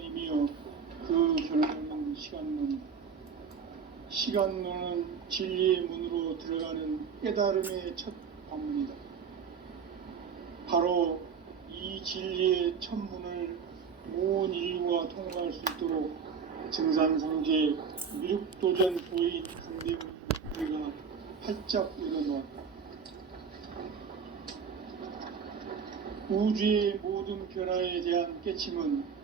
근원이며 그 결론은 시간론이다. 시간론은 진리의 문으로 들어가는 깨달음의 첫 관문이다. 바로 이 진리의 첫 문을 온 인류가 통과할 수 있도록 증산상제 미륵도전 도인 강대우가 활짝 열어놓았다. 우주의 모든 변화에 대한 깨침은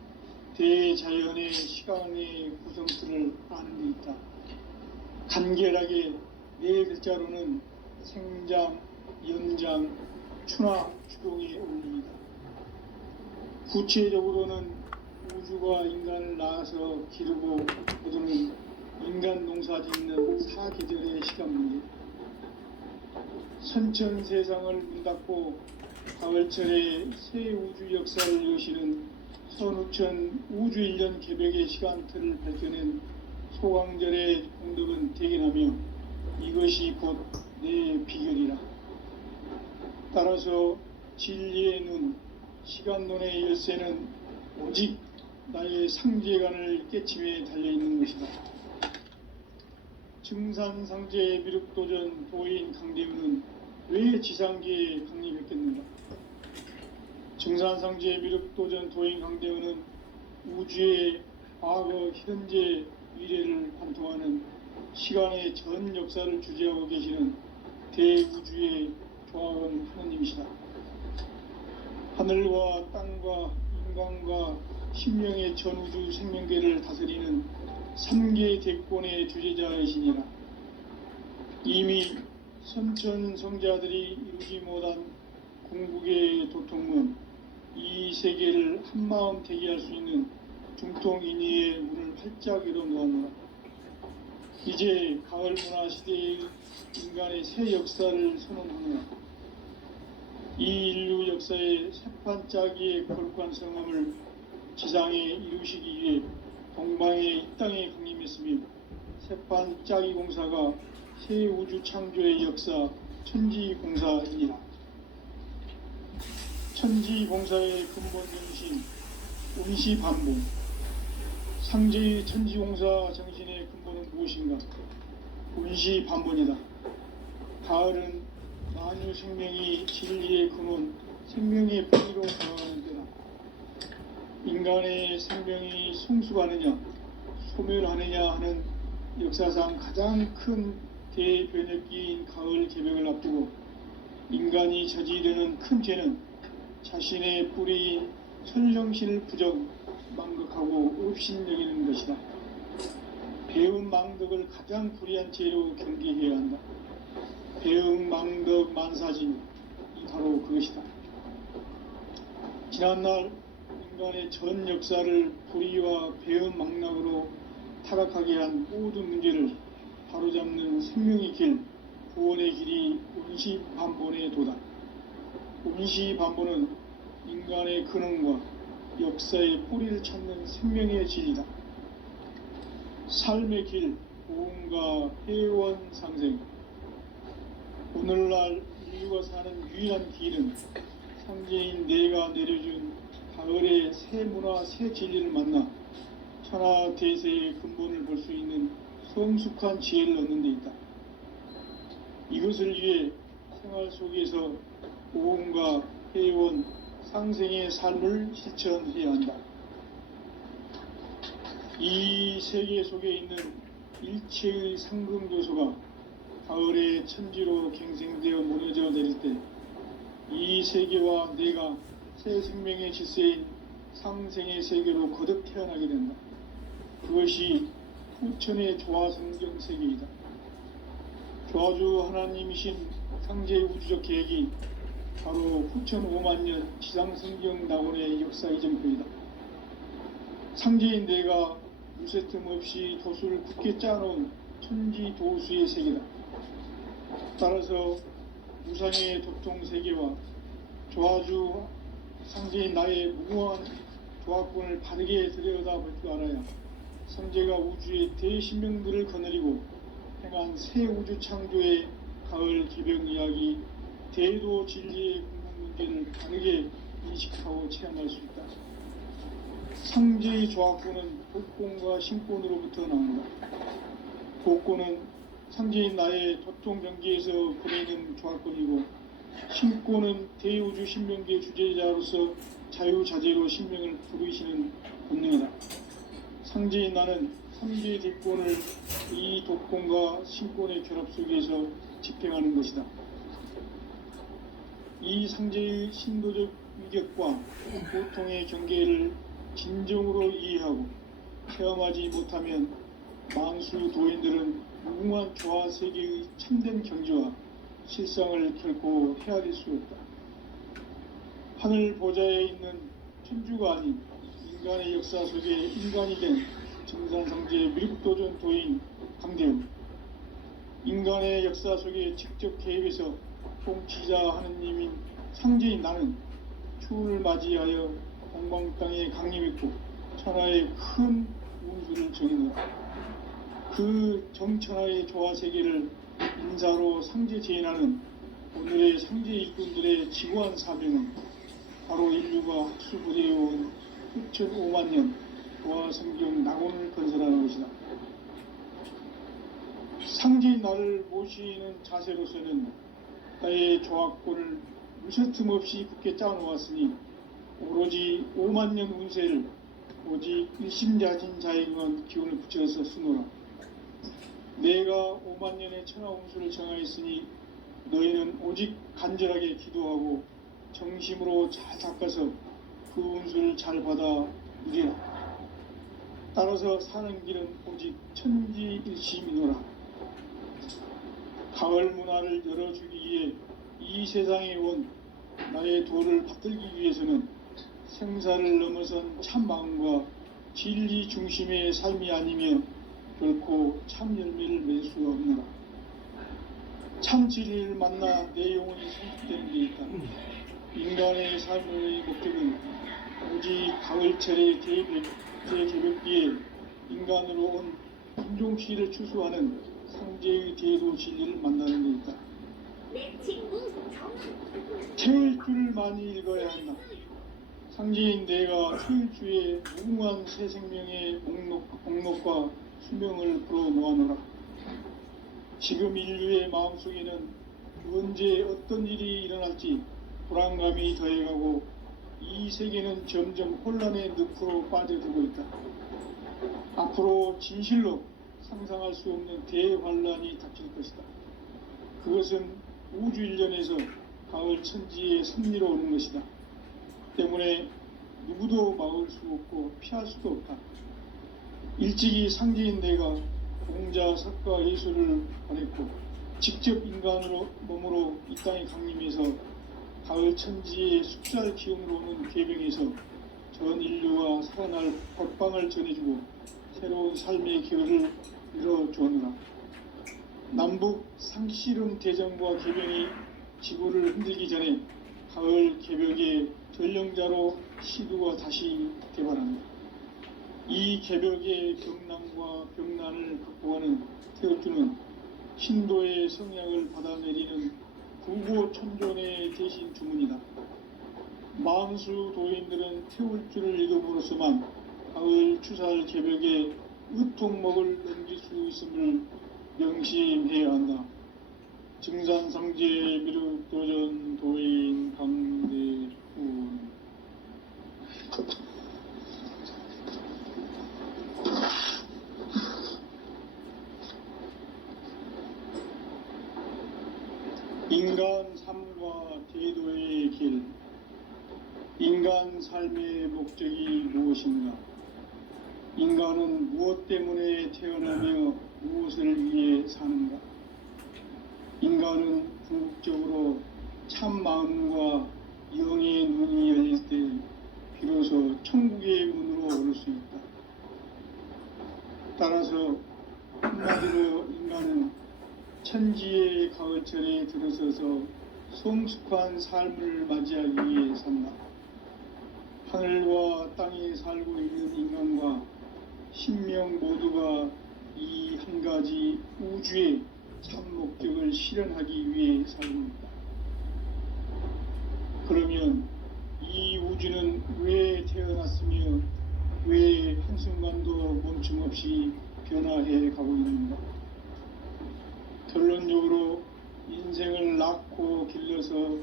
대자연의 시간의 구성틀을 아는 데 있다. 간결하게 네 글자로는 생장, 연장, 추나 추동의 원리이다. 구체적으로는 우주가 인간을 낳아서 기르고 거두는 인간 농사 짓는 사계절의 시간 문제, 선천 세상을 문 닫고 가을철에 새 우주 역사를 여시는 선우천 우주 1년 개벽의 시간틀을 밝혀낸 소강절의 공덕은 대견하며 이것이 곧 내 비결이라. 따라서 진리의 눈, 시간론의 열쇠는 오직 나의 상제관을 깨침에 달려있는 것이다. 증산상제 미륵도전 도인 강대우는 왜 지상계에 강림했겠는가? 증산상제 미륵도전 도인 강대우는 우주의 과거, 현재, 미래를 관통하는 시간의 전 역사를 주재하고 계시는 대우주의 조화원 하느님이시다. 하늘과 땅과 인간과 신명의 전우주 생명계를 다스리는 3계 대권의 주재자이시니라. 이미 선천성자들이 이루지 못한 궁극의 도통문, 이 세계를 한마음 대기할 수 있는 중통인의의 문을 활짝 열어놓았노라. 이제 가을 문화 시대의 인간의 새 역사를 선언하노라. 이 인류 역사의 새판짜기의 거룩한 성함을 지상에 이루시기 위해 동방의 이 땅에 강림했으며 새판짜기 공사가 새 우주 창조의 역사 천지공사이니라. 천지공사의 근본 정신 운시반복, 상제의 천지공사 정신의 근본은 무엇인가? 운시반복이다. 가을은 만유 생명이 진리의 근원, 생명의 뿌리로 다가가는 때다. 인간의 생명이 성숙하느냐, 소멸하느냐 하는 역사상 가장 큰 대변혁기인 가을 개벽을 앞두고 인간이 저지르는 큰 죄는 자신의 뿌리인 천령신을 부정, 망극하고 업신여기는 것이다. 배운 망덕을 가장 불의한 죄로 경계해야 한다. 배응 망덕 만사진, 이 바로 그것이다. 지난날 인간의 전 역사를 불의와 배응 망락으로 타락하게 한 모든 문제를 바로잡는 생명의 길, 구원의 길이 운시반본의 도다. 운시반본은 인간의 근원과 역사의 뿌리를 찾는 생명의 진리다. 삶의 길, 고음과 회원 상생. 오늘날 인류가 사는 유일한 길은 상제인 내가 내려준 가을의 새 문화, 새 진리를 만나 천하 대세의 근본을 볼 수 있는 성숙한 지혜를 얻는 데 있다. 이것을 위해 생활 속에서 고음과 회원, 상생의 삶을 실천해야 한다. 이 세계 속에 있는 일체의 상승교소가 가을의 천지로 갱생되어 무너져 내릴 때 이 세계와 내가 새 생명의 질서인 상생의 세계로 거듭 태어나게 된다. 그것이 후천의 조화성경 세계이다. 조화주 하나님이신 상제의 우주적 계획이 바로 후천 5만 년 지상성경 낙원의 역사 이정표이다. 상제인 내가 무쇠틈 없이 도수를 굳게 짜놓은 천지도수의 세계다. 따라서 무상의 도통세계와 조화주 상제인 나의 무궁한 조화권을 바르게 들여다볼 줄 알아야 상제가 우주의 대신명들을 거느리고 행한 새 우주 창조의 가을 개벽 이야기, 대도 진리의 궁극 문제를 바르게 인식하고 체험할 수 있다. 상제의 조합권은 독권과 신권으로부터 나온다. 독권은 상제인 나의 도통 경계에서 보내는 조합권이고, 신권은 대우주 신명계 주제자로서 자유자재로 신명을 부르시는 본능이다. 상제인 나는 상제의 대권을 이 독권과 신권의 결합 속에서 집행하는 것이다. 이 상제의 신도적 위격과 고통의 경계를 진정으로 이해하고 체험하지 못하면 만수 도인들은 무궁한 조화 세계의 참된 경지와 실상을 결코 헤아릴 수 없다. 하늘 보좌에 있는 천주가 아닌 인간의 역사 속에 인간이 된 정산상제 미륵도전 도인 강대우, 인간의 역사 속에 직접 개입해서 통치자 하느님인 상제인 나는 추운을 맞이하여 동방 땅에 강림했고 천하의 큰 운수를 정해놓았다. 그 정천하의 조화 세계를 인사로 상제 제인하는 오늘의 상제 일꾼들의 지고한 사명은 바로 인류가 학수부대해온 수천 5만 년 조화 성경 낙원을 건설하는 것이다. 상제인 나를 모시는 자세로서는 나의 조합권을 무쇠틈 없이 굳게 짜놓았으니 오로지 5만 년 운세를 오직 일심자진 자에게만 기운을 붙여서 쓰노라. 내가 5만 년의 천하 운수를 정하였으니 너희는 오직 간절하게 기도하고 정심으로 잘 닦아서 그 운수를 잘 받아 누리라. 따라서 사는 길은 오직 천지일심이노라. 가을 문화를 열어주기 위해 이 세상에 온 나의 도를 받들기 위해서는 생사를 넘어선 참 마음과 진리 중심의 삶이 아니며 결코 참 열매를 맺을 수가 없노라. 참 진리를 만나 내 영혼이 성숙되는 데 있다. 인간의 삶의 목적은 오직 가을철의 개벽기에 인간으로 온 인종시를 추수하는 상제의 대도 진리를 만나는 데 있다. 내 친구 태일주를 많이 읽어야 한다. 상제인 내가 태일주의 무궁한 새 생명의 목록과 수명을 풀어 놓아노라. 지금 인류의 마음속에는 언제 어떤 일이 일어날지 불안감이 더해가고 이 세계는 점점 혼란의 늪으로 빠져들고 있다. 앞으로 진실로 상상할 수 없는 대환란이 닥칠 것이다. 그것은 우주 일련에서 가을 천지의 섭리로 오는 것이다. 때문에 누구도 막을 수 없고 피할 수도 없다. 일찍이 상제인 내가 공자, 석가, 예술을 보냈고 직접 인간으로 몸으로 이 땅에 강림해서 가을 천지의 숫살 기운으로 오는 계병에서 전 인류와 살아날 법방을 전해주고 새로운 삶의 기회를 이뤄주었노라. 남북 상씨름 대전과 계병이 지구를 흔들기 전에 가을 개벽의 전령자로 시두가 다시 개발한다. 이 개벽의 병난과 병난을 극복하는 태울주는 신도의 성향을 받아내리는 구고천존의 대신 주문이다. 만수 도인들은 태울주를 읽음으로써만 가을 추살 개벽의 의통목을 넘길 수 있음을 명심해야 한다. 증산상제 미륵도전 도인 강대훈. 인간 삶과 제도의 길. 인간 삶의 목적이 무엇인가? 인간은 무엇 때문에 태어나며 무엇을 위해 사는가? 인간은 궁극적으로 참 마음과 영의 눈이 열릴 때 비로소 천국의 문으로 오를 수 있다. 따라서 한마디로 인간은 천지의 가을철에 들어서서 성숙한 삶을 맞이하기 위해 산다. 하늘과 땅에 살고 있는 인간과 신명 모두가 이 한 가지 우주의 참 목적을 실현하기 위해 살고있다. 그러면 이 우주는 왜 태어났으며 거침없이 변화해 가고 있는가. 결론적으로 인생을 낳고 길러서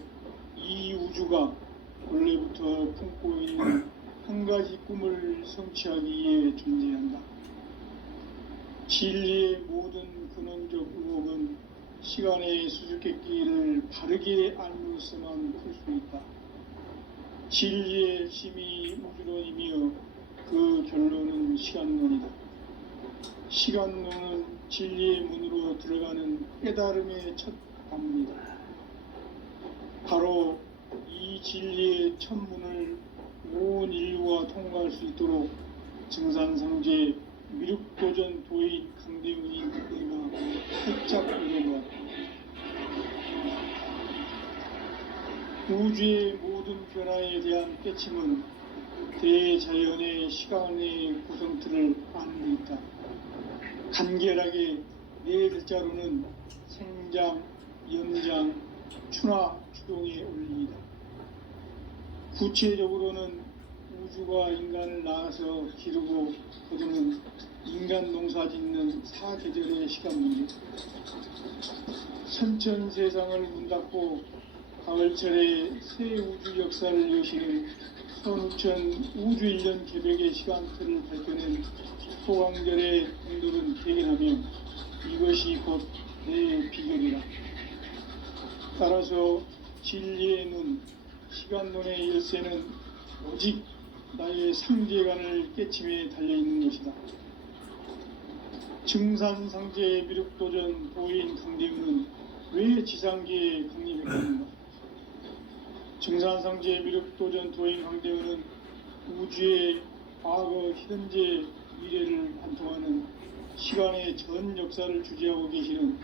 이 우주가 원래부터 품고 있는 한 가지 꿈을 성취하기 위해 존재한다. 진리의 모든 근원적 의혹은 시간의 수수께끼를 바르게 알므로서만 풀 수 있다. 진리의 핵심이 우주론이며 그 결론은 시간론이다. 시간론은 진리의 문으로 들어가는 깨달음의 첫 관문이다. 바로 이 진리의 첫 문을 온 인류가 통과할 수 있도록 증산상제 미륵도전 도인 강대훈이 내가 활짝 열어놓았다. 우주의 모든 변화에 대한 깨침은 대자연의 시간의 구성틀을 아는 데 있다. 간결하게 네 글자로는 생장, 연장, 추나 추동의 원리이다. 구체적으로는 우주가 인간을 낳아서 기르고 거두는 인간 농사 짓는 사계절의 시간 문제, 선천 세상을 문 닫고 가을철에 새 우주 역사를 여시는 선우천 우주 1년 개벽의 시간틀을 밝혀낸 소강절의 공들은 대견하며 이것이 곧 내 비결이라. 따라서 진리의 눈, 시간론의 열쇠는 오직 나의 상제관을 깨침에 달려있는 것이다. 증산상제 미륵도전 도인 강대훈은 왜 지상계에 강림했는가? 증산상제 미륵도전 도인 강대훈은 우주의 과거, 현재, 미래를 관통하는 시간의 전 역사를 주재하고 계시는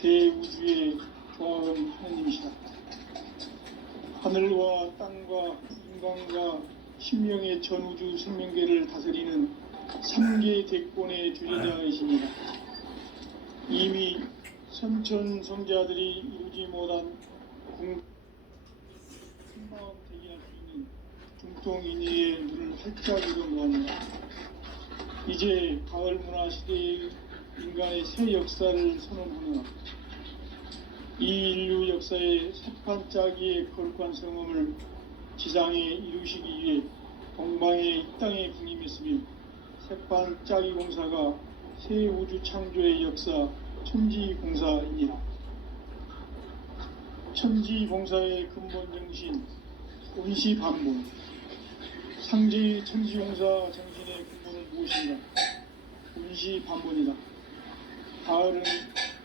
대우주의 조화음 하느님이시다. 하늘과 땅과 인간과 신명의 전우주 생명계를 다스리는 3개 대권의 주제자이십니다. 이미 선천성자들이 이루지 못한 한마음 대기할 수 있는 중통인의의 눈을 활짝 열어놓았노라. 이제 가을 문화 시대의 인간의 새 역사를 선언하노라. 이 인류 역사의 새판짜기의 거룩한 성험을 지상에 이루시기 위해 동방의 이 땅에 군림했으며 새판짜기 공사가 새 우주 창조의 역사 천지공사이니라. 천지공사의 근본 정신 온시반본, 상제의 천지공사 정신의 근본은 무엇인가? 온시반본이다. 가을은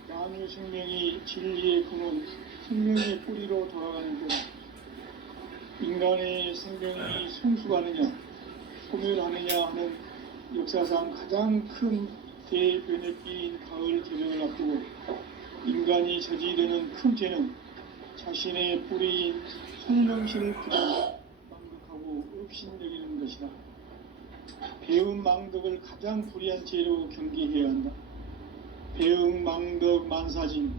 만유 생명이 진리의 근원, 생명의 뿌리로 돌아가는 때다. 인간의 생명이 성숙하느냐, 소멸하느냐 하는 역사상 가장 큰 대변혁기인 가을 개벽을 앞두고 인간이 저지르는 큰 죄는 자신의 뿌리인 설명신을 그대로 망덕하고 업신여기는 것이다. 배운 망덕을 가장 불의한 죄로 경계해야 한다. 배응 망덕 만사진이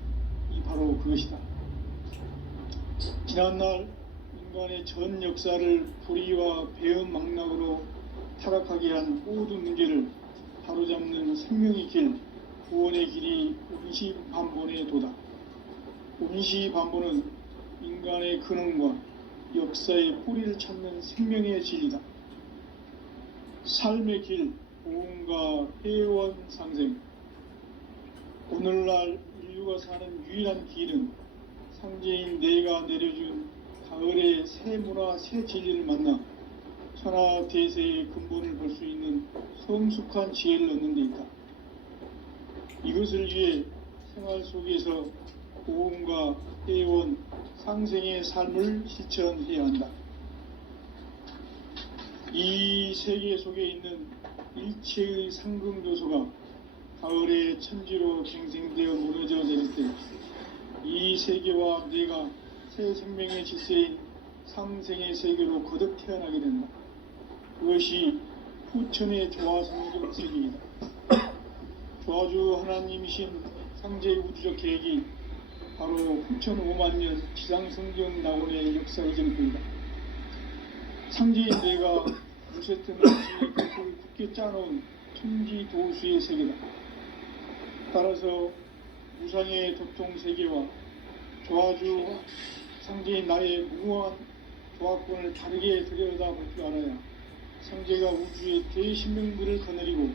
바로 그것이다. 지난날 인간의 전 역사를 불의와 배응 망락으로 타락하게 한 모든 문제를 바로잡는 생명의 길, 구원의 길이 온시반본의 도다. 온시반본은 인간의 근원과 역사의 뿌리를 찾는 생명의 진리다. 삶의 길, 보응과 회원 상생. 오늘날 인류가 사는 유일한 길은 상제인 내가 내려준 가을의 새 문화, 새 진리를 만나 천하 대세의 근본을 볼 수 있는 성숙한 지혜를 얻는 데 있다. 이것을 위해 생활 속에서 보험과 회원, 상생의 삶을 실천해야 한다. 이 세계 속에 있는 일체의 상금요소가 가을의 천지로 갱생되어 무너져 내릴 때 이 세계와 내가 새 생명의 질서인 상생의 세계로 거듭 태어나게 된다. 그것이 후천의 조화성경 세계이다. 조화주 하나님이신 상제의 우주적 계획이 바로 후천 5만 년 지상성경 낙원의 역사의 전부이다. 상제인 내가 무쇠 틈없이 굳게 짜놓은 천지도수의 세계다. 따라서 무상의 도통 세계와 조화주 상제인 나의 무궁한 조합권을 다르게 들여다볼 줄 알아야 상제가 우주의 대신명들을 거느리고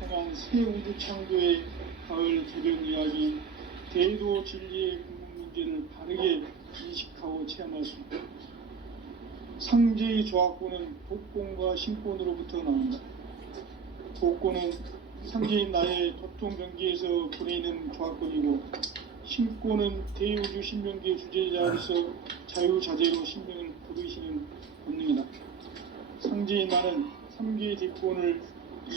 행한 새 우주 창조의 가을 개변 이야기, 대도 진리의 궁극 문제를 다르게 인식하고 체험할 수 있다. 상제의 조합권은 복권과 신권으로부터 나온다. 복권은 상제인 나의 도통 경계에서 보내는 조합권이고, 신권은 대우주 신명계 주제자로서 자유자재로 신명을 부르시는 본능이다. 상제인 나는 3개의 대권을 이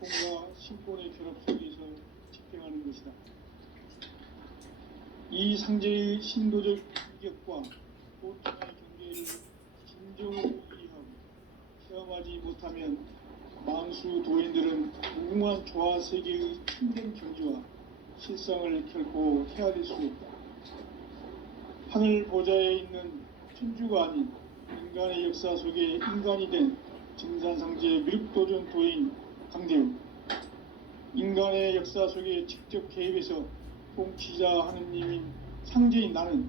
복권과 신권의 결합 속에서 집행하는 것이다. 이 상제의 신도적 인격과 도통의 경계를 진정으로 이해하고 체험하지 못하면 만수 도인들은 무궁한 조화 세계의 참된 경지와 실상을 결코 헤아릴 수 없다. 하늘 보좌에 있는 천주가 아닌 인간의 역사 속에 인간이 된 증산상제의 미륵도전 도인 강대우, 인간의 역사 속에 직접 개입해서 통치자 하느님인 상제인 나는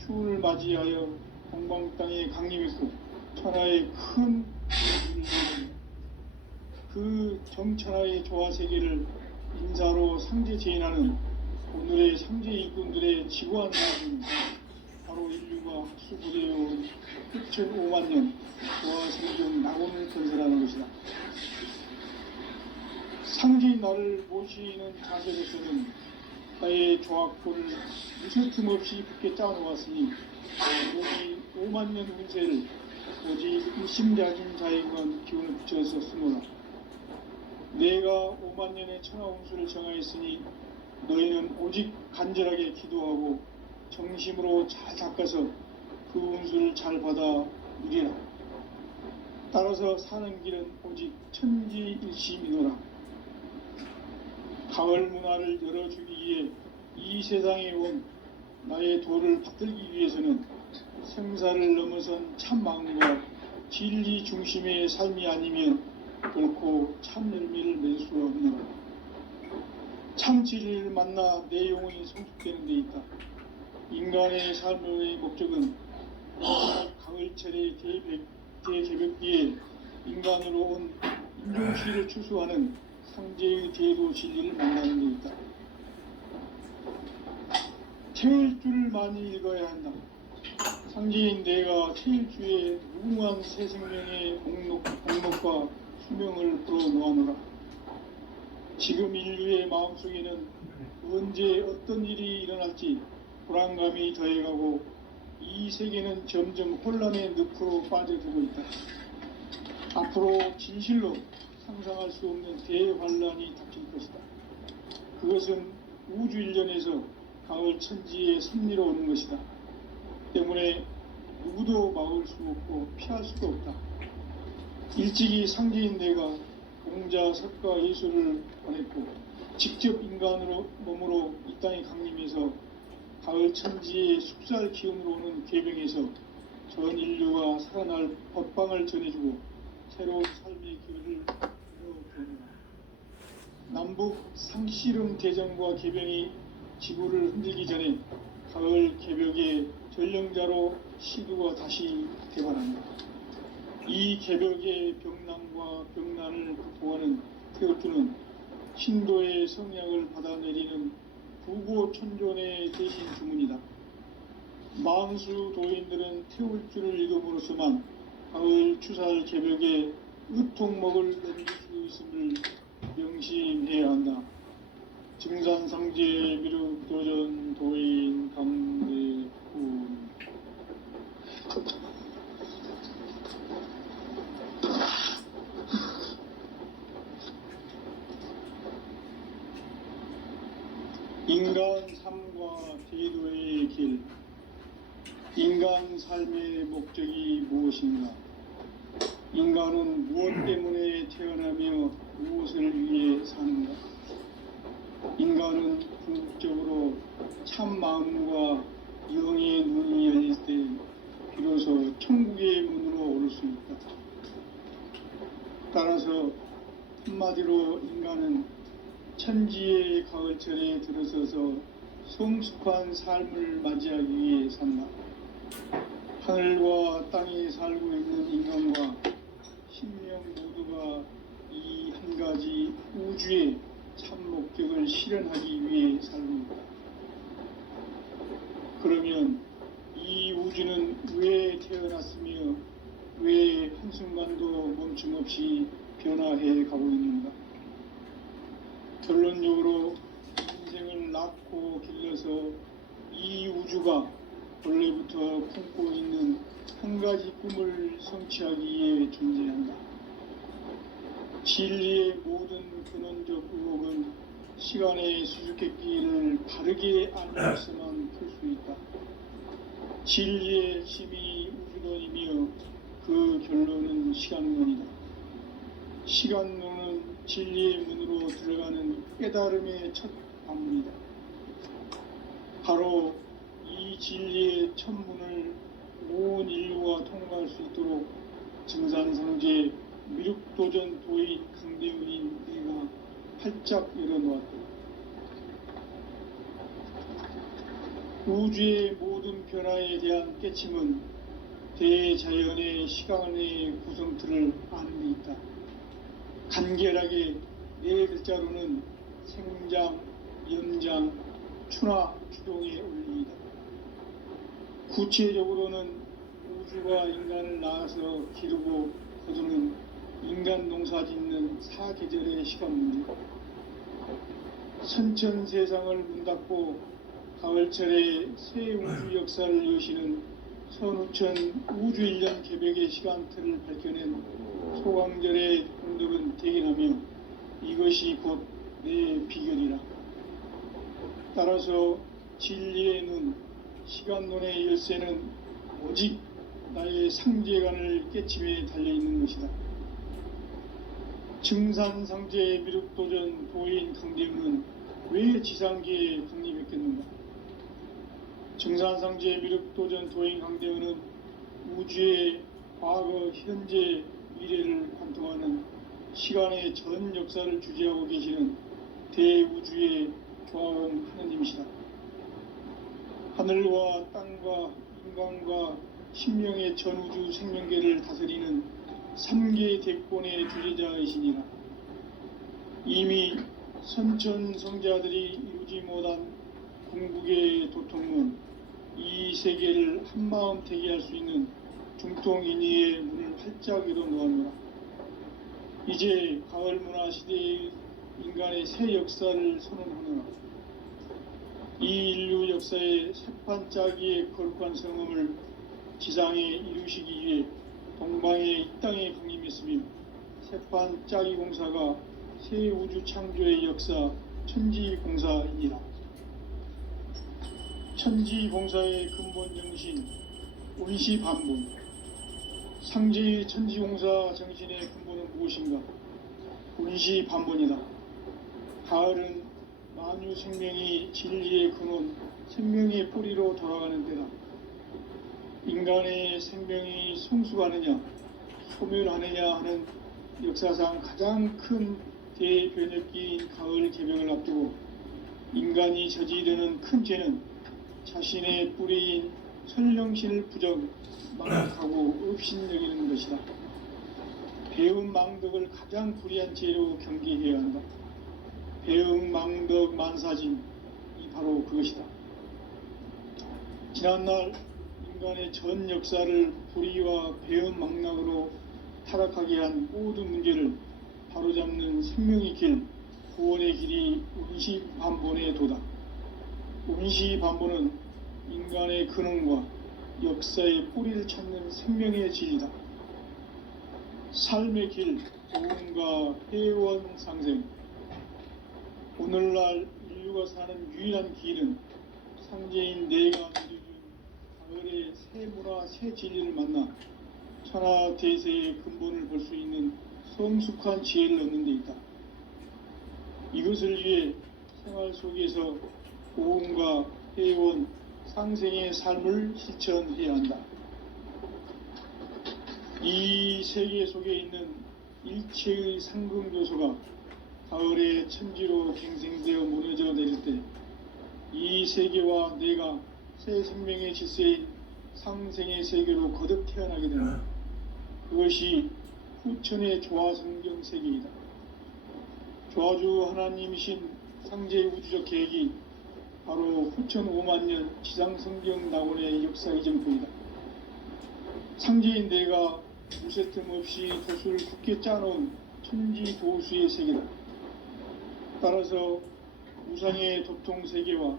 추운을 맞이하여 동방 땅에 강림했고 천하의 큰 그 정천하의 조화 세계를 인사로 상제 제인하는 오늘의 상제 일꾼들의 지구한 나중 바로 인류가 학수부대해온 6,500만 년 조화 생존 낙원을 건설하는 것이다. 상제인 나를 모시는 자세로서는 나의 조합권을 무쇠틈 없이 굳게 짜놓았으니 여기 5만 년 운세를 오직 일심자진 자에게만 기운을 붙여서 쓰노라. 내가 5만 년의 천하 운수를 정하였으니 너희는 오직 간절하게 기도하고 정심으로 잘 닦아서 그 운수를 잘 받아 누리라. 따라서 사는 길은 오직 천지일심이노라. 가을 문화를 열어주기 위해 이 세상에 온 나의 도를 받들기 위해서는 생사를 넘어선 참 마음과 진리 중심의 삶이 아니면 결코 참 열매를 맺을 수 없노라. 참 진리를 만나 내 영혼이 성숙되는 데 있다. 인간의 삶의 목적은 가을철의 대개벽기에 인간으로 온 인종시를 추수하는 상제의 대도 진리를 만나는 데 있다. 태일주를 많이 읽어야 한다. 상제인 내가 태일주의 무궁한 새 생명의 목록과 수명을 풀어놓아노라. 지금 인류의 마음속에는 언제 어떤 일이 일어날지 불안감이 더해가고 이 세계는 점점 혼란의 늪으로 빠져들고 있다. 앞으로 진실로 상상할 수 없는 대환란이 닥칠 것이다. 그것은 우주 일련에서 가을 천지의 섭리로 오는 것이다. 때문에 누구도 막을 수 없고 피할 수도 없다. 일찍이 상제인 내가 공자, 석가, 예수를 보냈고 직접 인간으로 몸으로 이 땅에 강림해서 가을 천지의 숙살 기운으로 오는 계병에서 전 인류가 살아날 법방을 전해주고 새로운 삶의 길을 열어보노라. 남북 상씨름 대전과 계병이 지구를 흔들기 전에 가을 개벽의 전령자로 시두가 다시 개발한다. 이 개벽의 병난과 병난을 극복하는 태울주는 신도의 성약을 받아내리는 부고천존의 대신 주문이다. 만수 도인들은 태울주를 읽음으로써만 가을 추살 개벽에 의통목을 넘길 수 있음을 명심해야 한다. 증산상제 미륵도전 도인 강대훈. 인간 삶과 대도의 길. 인간 삶의 목적이 무엇인가? 인간은 무엇 때문에 태어나며 무엇을 위해 사는가? 인간은 궁극적으로 참 마음과 영의 눈이 열릴 때 비로소 천국의 문으로 오를 수 있다. 따라서 한마디로 인간은 천지의 가을철에 들어서서 성숙한 삶을 맞이하기 위해 산다. 하늘과 땅에 살고 있는 인간과 신명 모두가 이 한 가지 우주의 참 목적을 실현하기 위해 살고 있다. 그러면 이 우주는 왜 태어났으며 왜 한순간도 멈춤없이 변화해 가고 있는가? 결론적으로 인생을 낳고 길러서 이 우주가 원래부터 품고 있는 한 가지 꿈을 성취하기 위해 존재한다. 진리의 모든 근원적 의혹은 시간의 수수께끼를 바르게 알면서만 풀 수 있다. 진리의 힘이 우주론이며 그 결론은 시간론이다. 시간론은 진리의 문으로 들어가는 깨달음의 첫 관문이다. 바로 이 진리의 첫 문을 온 인류가 통과할 수 있도록 증산상제 미륵도전 도인 강대훈인 내가 활짝 열어놓았다. 우주의 모든 변화에 대한 깨침은 대자연의 시간의 구성틀을 아는 데 있다. 간결하게 네 글자로는 생장, 연장, 추나 추동의 원리이다. 구체적으로는 우주가 인간을 낳아서 기르고 거두는 인간 농사 짓는 사계절의 시간 문제, 선천 세상을 문 닫고 가을철에 새 우주 역사를 여시는 선우천 우주 1년 개벽의 시간틀을 밝혀낸 소강절의 공들은 대견하며 이것이 곧 내 비결이라. 따라서 진리의 눈, 시간론의 열쇠는 오직 나의 상제관을 깨침에 달려있는 것이다. 증산상제 미륵도전 도인 강대훈은 왜 지상계에 강림했겠는가? 증산상제 미륵도전 도인 강대훈은 우주의 과거, 현재, 미래를 관통하는 시간의 전 역사를 주재하고 계시는 대우주의 교황 하느님이시다. 하늘과 땅과 인간과 신명의 전우주 생명계를 다스리는 3개 대권의 주제자이시니라. 이미 선천성자들이 이루지 못한 궁극의 도통문, 이 세계를 한마음 대기할 수 있는 중통인의의 문을 활짝 열어놓았노라. 이제 가을 문화 시대의 인간의 새 역사를 선언하노라. 이 인류 역사의 새판 짜기의 거룩한 성음을 지상에 이루시기 위해 동방의 이 땅에 강림했으며 새판 짜기 공사가 새 우주 창조의 역사 천지공사이니라. 천지공사의 근본 정신 운시반본. 상제의 천지공사 정신의 근본은 무엇인가? 운시반본이다. 가을은 만유 생명이 진리의 근원, 생명의 뿌리로 돌아가는 때다. 인간의 생명이 성숙하느냐, 소멸하느냐 하는 역사상 가장 큰 대변혁기인 가을 개명을 앞두고 인간이 저지르는 큰 죄는 자신의 뿌리인 설령신을 부정, 망각하고 업신여기는 것이다. 배움 망덕을 가장 불의한 죄로 경계해야 한다. 배움 망덕 만사진, 이 바로 그것이다. 지난날 인간의 전 역사를 불의와 배움 망락으로 타락하게 한 모든 문제를 바로잡는 생명의 길, 구원의 길이 운시반본의 도다. 운시반본은 인간의 근원과 역사의 뿌리를 찾는 생명의 진리다. 삶의 길, 고음과 회원 상생. 오늘날 인류가 사는 유일한 길은 상제인 내가 내려준 가을의 새 문화, 새 진리를 만나 천하 대세의 근본을 볼 수 있는 성숙한 지혜를 얻는 데 있다. 이것을 위해 생활 속에서 고음과 회원, 상생의 삶을 실천해야 한다. 이 세계 속에 있는 일체의 상금요소가 가을의 천지로 갱생되어 무너져 내릴 때 이 세계와 내가 새 생명의 질서인 상생의 세계로 거듭 태어나게 된다. 그것이 후천의 조화성경 세계이다. 조화주 하나님이신 상제의 우주적 계획이 바로 후천 5만년 지상성경 낙원의 역사 이정표이다. 상제인 내가 무쇠틈 없이 도수를 굳게 짜놓은 천지도수의 세계다. 따라서 우상의 도통세계와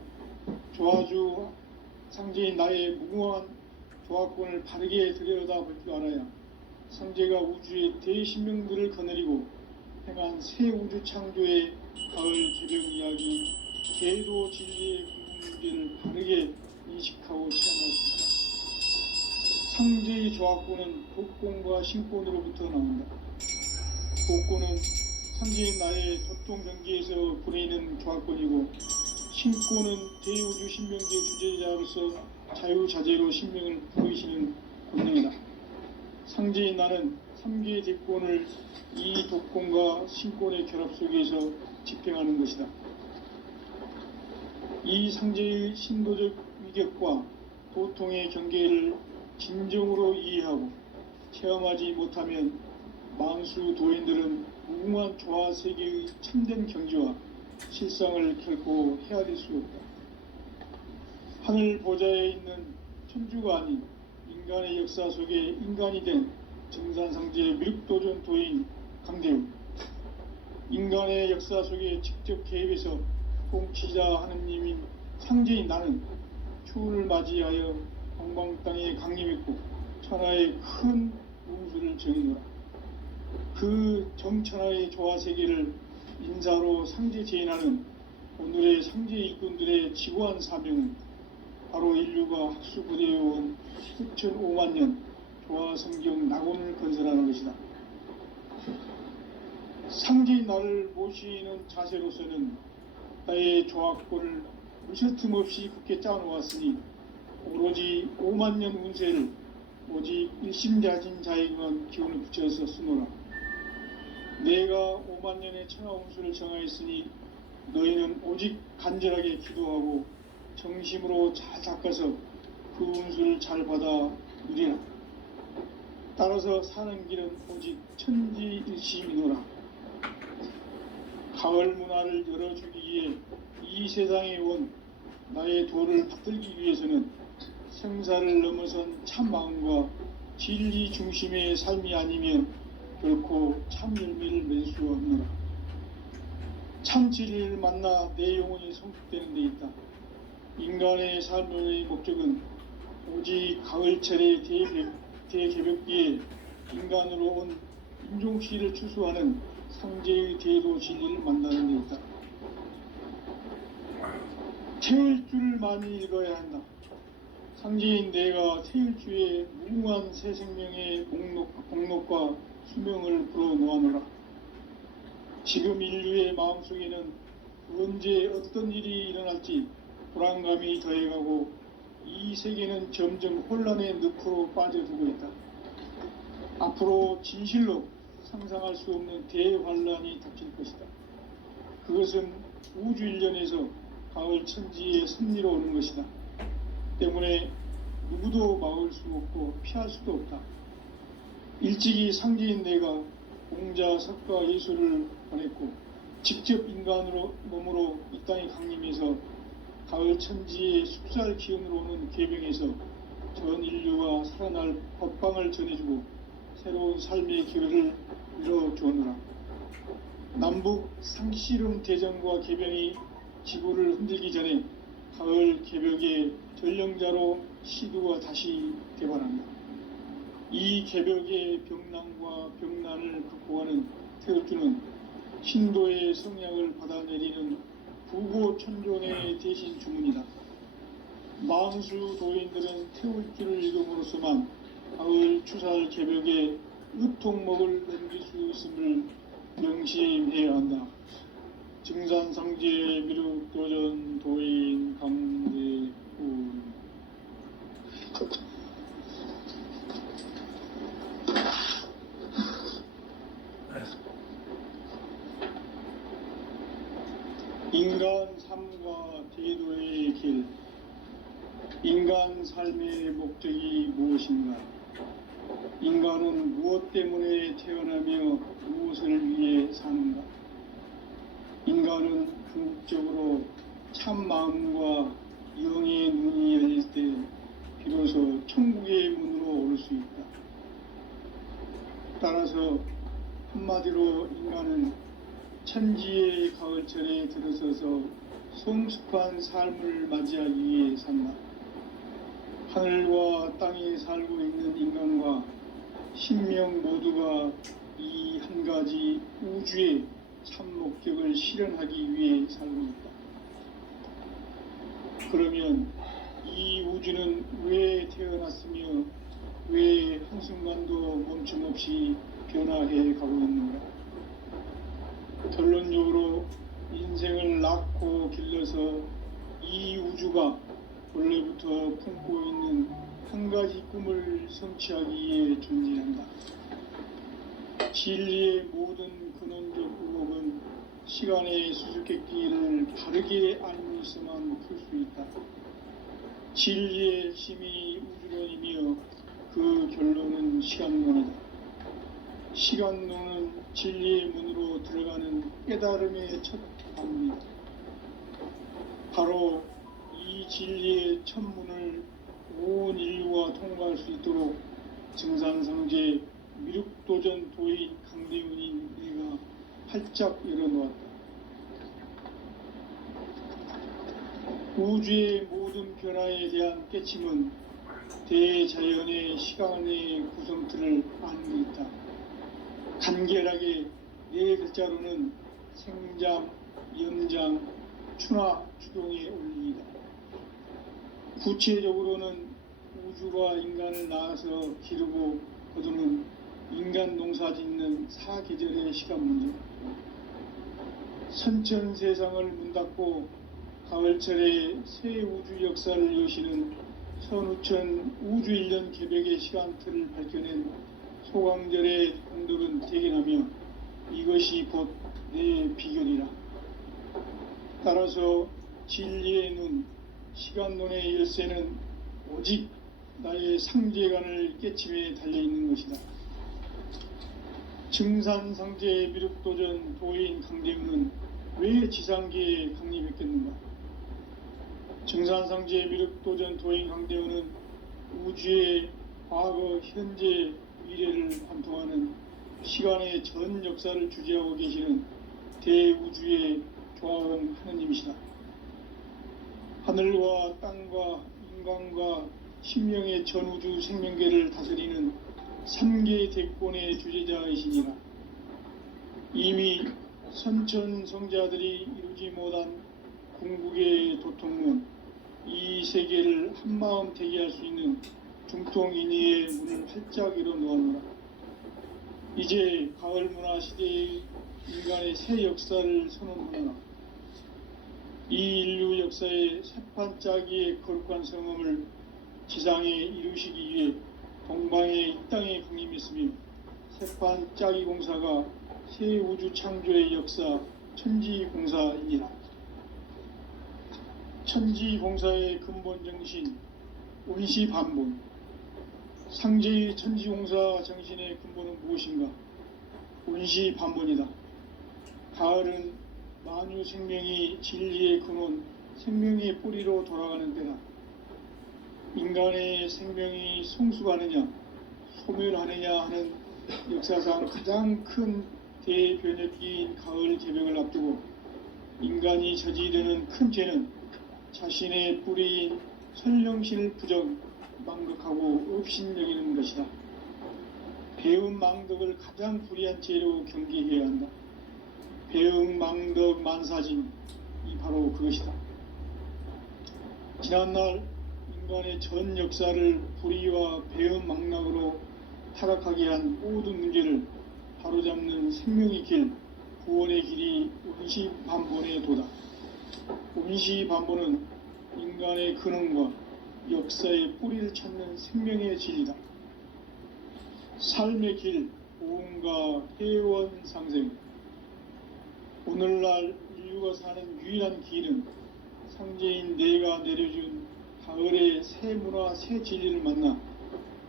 조화주 상제인 나의 무궁한 조화권을 바르게 들여다볼 줄 알아야 상제가 우주의 대신명들을 거느리고 행한 새 우주 창조의 가을 개벽 이야기, 대도 진리의 궁극문제를 바르게 인식하고 체험할 수 있다. 상제의 조화권은 복권과 신권으로부터 나온다. 복권은 상제인 나의 도통 경계에서 보내는 조화권이고, 신권은 대우주 신명계 주제자로서 자유자재로 신명을 부르시는 권능이다. 상제인 나는 3개의 대권을 이 독권과 신권의 결합 속에서 집행하는 것이다. 이 상제의 신도적 위격과 도통의 경계를 진정으로 이해하고 체험하지 못하면 만수 도인들은 무궁한 조화 세계의 참된 경지와 실상을 결코 헤아릴 수 없다. 하늘 보좌에 있는 천주가 아닌 인간의 역사 속에 인간이 된 정산상제의 미륵도전 도인 강대우, 인간의 역사 속에 직접 개입해서 통치자 하느님인 상제인 나는 추운을 맞이하여 방방땅에 강림했고 천하의 큰 웅수를 정의노라. 그 정천하의 조화세계를 인사로 상제 제인하는 오늘의 상제 일꾼들의 지고한 사명은 바로 인류가 학수부대해온 수천 5만년 조화성경 낙원을 건설하는 것이다. 상제인 나를 모시는 자세로서는 나의 조화권을 무쇠틈 없이 굳게 짜놓았으니 오로지 5만년 운세를 오직 일심자진 자에게만 기운을 붙여서 쓰노라. 내가 5만년의 천하운수를 정하였으니 너희는 오직 간절하게 기도하고 정심으로 잘 닦아서 그 운수를 잘 받아 누리라. 따라서 사는 길은 오직 천지일심이노라. 가을 문화를 열어주기 위해 이 세상에 온 나의 도를 받들기 위해서는 생사를 넘어선 참 마음과 진리 중심의 삶이 아니면 결코 참 열매를 맺을 수 없노라. 참 진리를 만나 내 영혼이 성숙되는 데 있다. 인간의 삶의 목적은 오직 가을철의 대개벽기에 인간으로 온 인종시를 추수하는 상제의 대도 진리를 만나는 데 있다. 태을 줄을 많이 읽어야 한다. 상제인 내가 태일주의 무궁한 새 생명의 목록과 수명을 불어놓아노라. 지금 인류의 마음속에는 언제 어떤 일이 일어날지 불안감이 더해가고 이 세계는 점점 혼란의 늪으로 빠져들고 있다. 앞으로 진실로 상상할 수 없는 대환란이 닥칠 것이다. 그것은 우주 일련에서 가을 천지의 섭리로 오는 것이다. 때문에 누구도 막을 수 없고 피할 수도 없다. 일찍이 상제인 내가 공자, 석가, 예수를 보냈고 직접 인간으로 몸으로 이 땅에 강림해서 가을 천지의 숲살 기운으로 오는 계병에서 전 인류가 살아날 법방을 전해주고 새로운 삶의 기회를 이뤄주었노라. 남북 상씨름 대전과 계병이 지구를 흔들기 전에 가을 개벽의 전령자로 시두가 다시 개발한다. 이 개벽의 병난과 병난을 극복하는 태울주는 신도의 성약을 받아내리는 부고천존의 대신 주문이다. 만수 도인들은 태울주를 읽음으로써만 가을 추살 개벽의 의통목을 넘길 수 있음을 명심해야 한다. 증산상제 미륵도전 도인 강대훈. 인간 삶과 제도의 길. 인간 삶의 목적이 무엇인가? 인간은 무엇 때문에 태어나며 무엇을 위해 사는가? 인간은 궁극적으로 참 마음과 영의 눈이 열릴 때 비로소 천국의 문으로 올 수 있다. 따라서 한마디로 인간은 천지의 가을철에 들어서서 성숙한 삶을 맞이하기 위해 산다. 하늘과 땅에 살고 있는 인간과 신명 모두가 이 한 가지 우주의 참 목적을 실현하기 위해 살고 있다. 그러면 이 우주는 왜 태어났으며 왜 한순간도 멈춤없이 변화해 가고 있는가? 결론적으로 인생을 낳고 길러서 이 우주가 원래부터 품고 있는 한 가지 꿈을 성취하기 위해 존재한다. 진리의 모든 근원적 의혹은 시간의 수수께끼를 바르게 알고 있어만 풀 수 있다. 진리의 힘이 우주론이며 그 결론은 시간론이다. 시간론은 진리의 문으로 들어가는 깨달음의 첫 방문이다. 바로 이 진리의 첫 문을 온 인류가 통과할 수 있도록 증산성제 미륵도전 도인 강대훈인 우리가 활짝 열어놓았다. 우주의 모든 변화에 대한 깨침은 대자연의 시간의 구성틀을 아는 데 있다. 간결하게 네 글자로는 생장, 연장, 추나 추동의 원리이다. 구체적으로는 우주가 인간을 낳아서 기르고 거두는 인간 농사 짓는 사계절의 시간 문제. 선천 세상을 문 닫고 가을철에 새 우주 역사를 여시는 선우천 우주 1년 개백의 시간틀을 밝혀낸 소강절의 공덕은 대견하며 이것이 곧 내 비결이라. 따라서 진리의 눈, 시간론의 열쇠는 오직 나의 상제관을 깨침에 달려있는 것이다. 증산상제 미륵도전 도인 강대훈은 왜 지상계에 강림했겠는가? 증산상제 미륵도전 도인 강대훈은 우주의 과거, 현재, 미래를 관통하는 시간의 전 역사를 주재하고 계시는 대우주의 조화원 하느님이시다. 하늘과 땅과 인간과 신명의 전우주 생명계를 다스리는 3개 대권의 주제자이시니라. 이미 선천성자들이 이루지 못한 궁극의 도통문, 이 세계를 한마음 되게 할 수 있는 중통인의의 문을 활짝 열어놓았노라. 이제 가을 문화 시대의 인간의 새 역사를 선언하노라. 이 인류 역사의 새판짜기의 거룩한 성음을 지상에 이루시기 위해 동방의 이 땅에 강림했으며 새판짜기 공사가 새 우주 창조의 역사 천지공사이니라. 천지공사의 근본 정신 온시반본. 상제의 천지공사 정신의 근본은 무엇인가? 온시반본이다. 가을은 만유 생명이 진리의 근원, 생명의 뿌리로 돌아가는 때다. 인간의 생명이 성숙하느냐, 소멸하느냐 하는 역사상 가장 큰 대변혁기인 가을 개벽을 앞두고 인간이 저지르는 큰 죄는 자신의 뿌리인 선령신을 부정, 망극하고 업신여기는 것이다. 배음 망덕을 가장 불의한 죄로 경계해야 한다. 배음 망덕 만사짐이 바로 그것이다. 지난날 인간의 전 역사를 불의와 배음 망락으로 타락하게 한 모든 문제를 바로잡는 생명의 길, 구원의 길이 온시반본의 도다. 온시반본은 인간의 근원과 역사의 뿌리를 찾는 생명의 진리다. 삶의 길, 보험과 회원 상생. 오늘날 인류 천주가 사는 유일한 길은 상제인 내가 내려준 가을의 새 문화 새 진리를 만나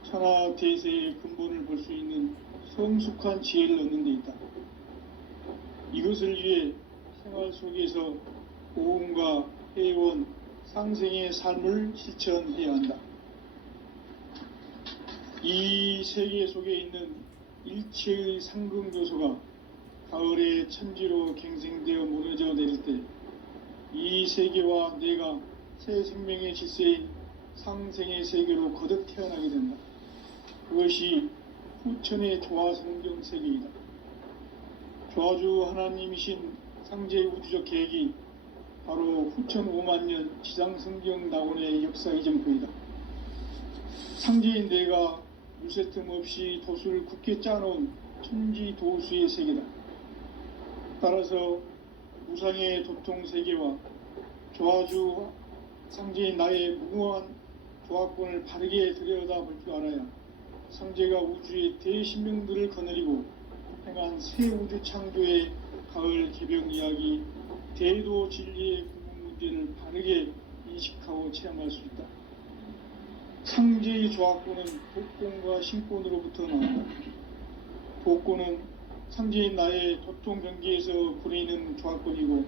천하 대세의 근본을 볼 수 있는 성숙한 지혜를 얻는 데 있다. 이것을 위해 생활 속에서 오음과 회원, 상생의 삶을 실천해야 한다. 이 세계 속에 있는 일체의 상근교소가 가을의 천지로 갱생되어 무너져 내릴 때 이 세계와 내가 새 생명의 질서인 상생의 세계로 거듭 태어나게 된다. 그것이 후천의 조화성경 세계이다. 조화주 하나님이신 상제의 우주적 계획이 바로 후천 5만년 지상성경 낙원의 역사 이전부이다. 상제인 내가 물새틈 없이 도수를 굳게 짜놓은 천지도수의 세계다. 따라서 무상의 도통 세계와 조화주 상제인 나의 무궁한 조화권을 바르게 들여다볼 줄 알아야 상제가 우주의 대신명들을 거느리고 행한 새 우주 창조의 가을 개벽 이야기, 대도 진리의 궁극 문제를 바르게 인식하고 체험할 수 있다. 상제의 조화권은 도권과 신권으로부터 나온다. 도권은 상제인 나의 도통 경계에서 부리는 조화권이고,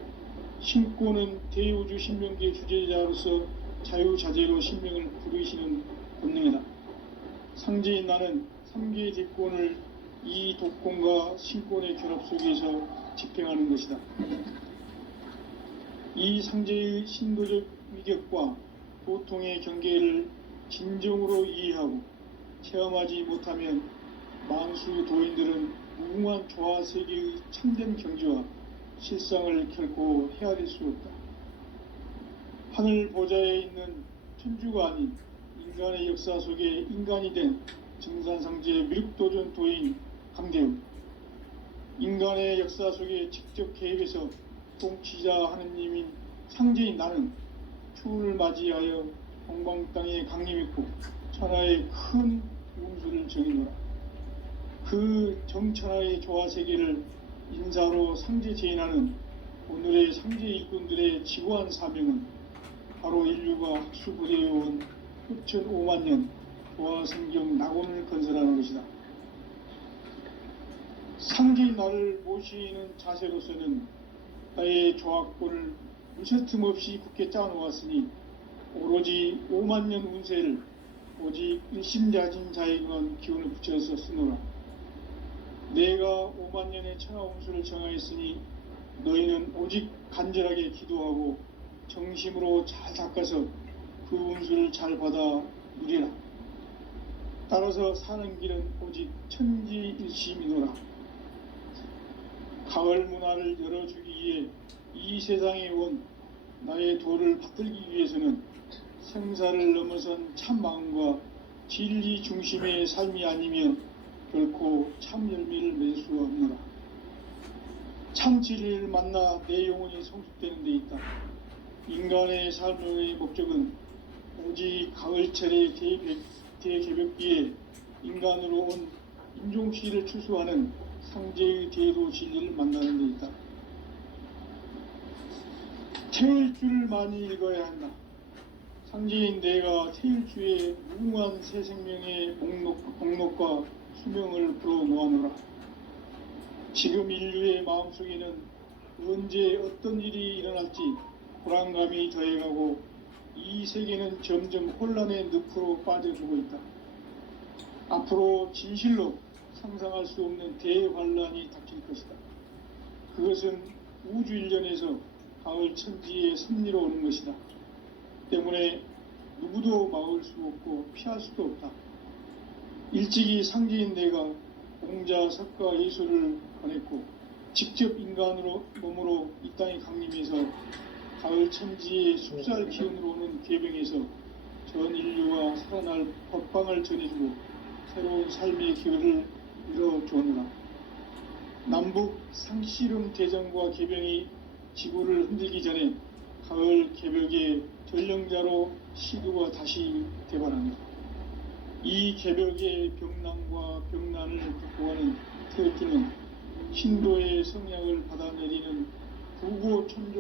신권은 대우주 신명기의 주제자로서 자유자재로 신명을 부르시는 본능이다. 상제인 나는 3개의 대권을 이 도권과 신권의 결합 속에서 집행하는 것이다. 이 상제의 신도적 위격과 도통의 경계를 진정으로 이해하고 체험하지 못하면 만수 도인들은 무궁한 조화 세계의 참된 경지와 실상을 결코 헤아릴 수 없다. 하늘 보좌에 있는 천주가 아닌 인간의 역사 속에 인간이 된 증산상제의 미륵도전 도인 강대우, 인간의 역사 속에 직접 개입해서 통치자 하느님인 상제인 나는 추운을 맞이하여 동방 땅에 강림했고 천하의 큰 운수를 정해노라. 그 정천하의 조화세계를 인사로 상제 제인하는 오늘의 상제 일꾼들의 지고한 사명은 바로 인류가 학수부대해온 후천 5만년 조화성경 낙원을 건설하는 것이다. 상제인 나를 모시는 자세로서는 나의 조화권을 무쇠틈 없이 굳게 짜놓았으니 오로지 5만년 운세를 오직 일심자진 자에게만 기운을 붙여서 쓰노라. 내가 5만년의 천하 운수를 정하였으니 너희는 오직 간절하게 기도하고 정심으로 잘 닦아서 그 운수를 잘 받아 누리라. 따라서 사는 길은 오직 천지일심이노라. 가을 문화를 열어주기 위해 이 세상에 온 나의 도를 받들기 위해서는 생사를 넘어선 참 마음과 진리 중심의 삶이 아니면 결코 참 열매를 맺을 수가 없노라. 참 진리를 만나 내 영혼이 성숙되는 데 있다. 인간의 삶의 목적은 오직 가을철의 대개벽기에 인간으로 온 인종시를 추수하는 상제의 대도 진리를 만나는 데 있다. 태일주를 많이 읽어야 한다. 상제인 내가 태일주의 무궁한 새 생명의 목록과 수명을 불어놓아노라. 지금 인류의 마음속에는 언제 어떤 일이 일어날지 불안감이 더해가고 이 세계는 점점 혼란의 늪으로 빠져들고 있다. 앞으로 진실로 상상할 수 없는 대환란이 닥칠 것이다. 그것은 우주 일련에서 가을 천지의 섭리로 오는 것이다. 때문에 누구도 막을 수 없고 피할 수도 없다. 일찍이 상제인 내가 공자, 석가, 예수를 보냈고 직접 인간으로 몸으로 이 땅에 강림해서 가을 천지의 숲살 기운으로 오는 계병에서 전 인류가 살아날 법방을 전해주고 새로운 삶의 기회를 이뤄주었노라. 남북 상씨름 대전과 계병이 지구를 흔들기 전에 가을 개벽의 전령자로 시두가 다시 대발합니다. 이 개벽의 병난과 병난을 극복하는 태극기는 신도의 성향을 받아내리는 부고 천조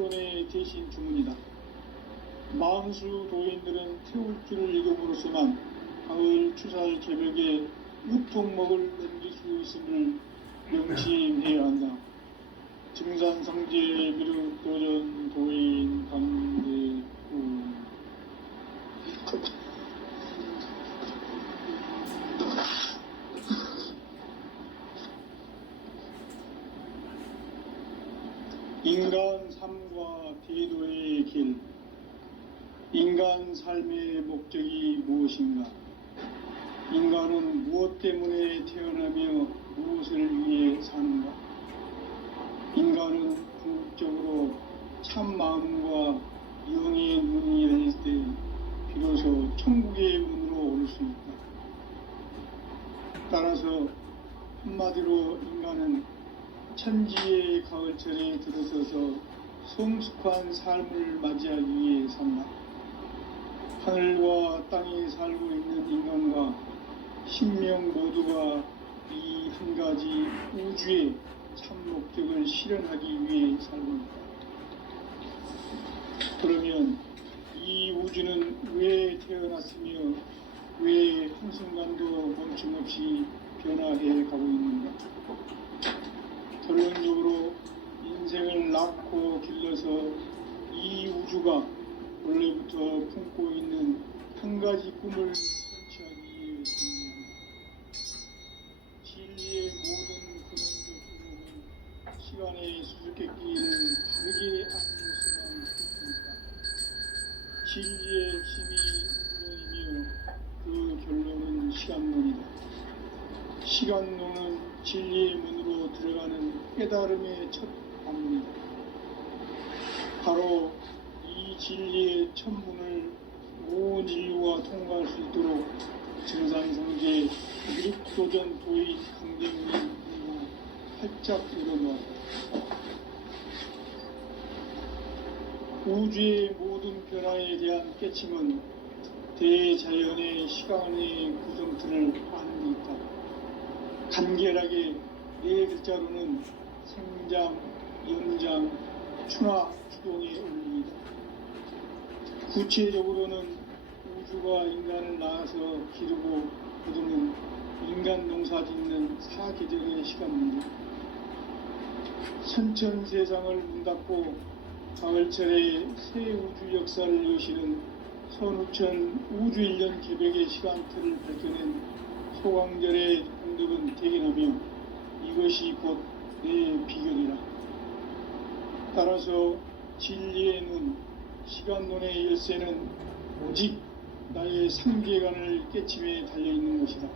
대신 주문이다. 만수 도인들은 태울 줄을 읽음으로써만 가을 추살 개벽에 우통먹을 넘길 수 있음을 명심해야 한다. 증산성제 미륵 도전 도인 강대우. 인간 삶과 대도의 길. 인간 삶의 목적이 무엇인가? 인간은 무엇 때문에 태어나며 무엇을 위해 사는가? 인간은 궁극적으로 참 마음과 영의 문이 열릴 때 비로소 천국의 문으로 올 수 있다. 따라서 한마디로 인간은 천지의 가을철에 들어서서 성숙한 삶을 맞이하기 위해 산다. 하늘과 땅에 살고 있는 인간과 신명 모두가 이 한 가지 우주의 참 목적을 실현하기 위해 살고 있다. 그러면 이 우주는 왜 태어났으며 왜 한순간도 멈춤없이 변화해 가고 있는가? 결론적으로 인생을 낳고 길러서 이 우주가 원래부터 품고 있는 한 가지 꿈을 성취하기 위해 존재한다. 진리의 모든 근원적 근원은 시간의 수수께끼를 바르게 아는 것만 있습니다. 진리의 핵심이 운론이며 그 결론은 시간론이다. 시간론은 진리의 문으로 들어가는 깨달음의 첫 방문이다. 바로 이 진리의 첫 문을 온 인류가 통과할 수 있도록 증산성제 미륵도전 도의 강대문이 활짝 열어놓았다. 우주의 모든 변화에 대한 깨침은 대자연의 시간의 구성틀을 아는 데 있다. 간결하게 네 글자로는 생장, 연장, 추나 추동의 원리이다. 구체적으로는 우주가 인간을 낳아서 기르고 거두는 인간 농사 짓는 사계절의 시간 문제. 선천 세상을 문 닫고 가을철에 새 우주 역사를 여시는 선우천 우주 1년 개벽의 시간틀을 밝혀낸 소강절의 공덕은 대견하며 이것이 곧 내 비결이라. 따라서 진리의 눈, 시간론의 열쇠는 오직 나의 상계관을 깨침에 달려있는 것이다.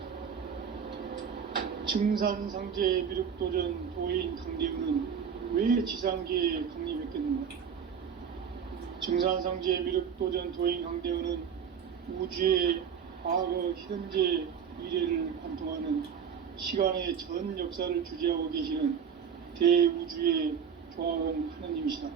증산상제 미륵도전 도인 강대우는 왜 지상계에 강림했겠는가? 증산상제 미륵도전 도인 강대우는 우주의 과거, 현재, 미래를 관통하는 시간의 전 역사를 주재하고 계시는 대우주의 조화원 하느님이시다.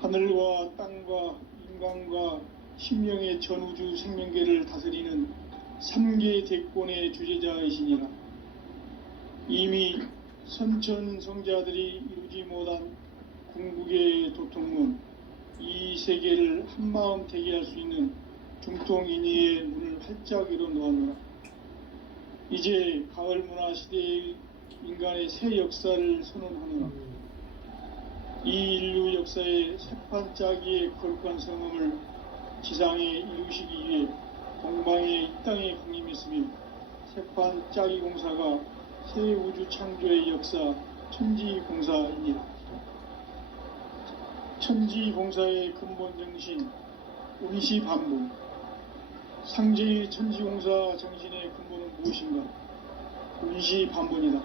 하늘과 땅과 인간과 신명의 전우주 생명계를 다스리는 3계 대권의 주재자이시니라. 이미 선천성자들이 이루지 못한 궁극의 도통문, 이 세계를 한마음 되게 할 수 있는 중통인의의 문을 활짝 열어놓았노라. 이제 가을 문화 시대의 인간의 새 역사를 선언하노라. 이 인류 역사의 새판짜기의 거룩한 성음을 지상에 이루시기 위해 동방의 이 땅에 강림했으며 새판짜기 공사가 새 우주 창조의 역사 천지공사이니라. 천지공사의 근본 정신 운시반복. 상제의 천지공사 정신의 근본은 무엇인가? 운시반복이다.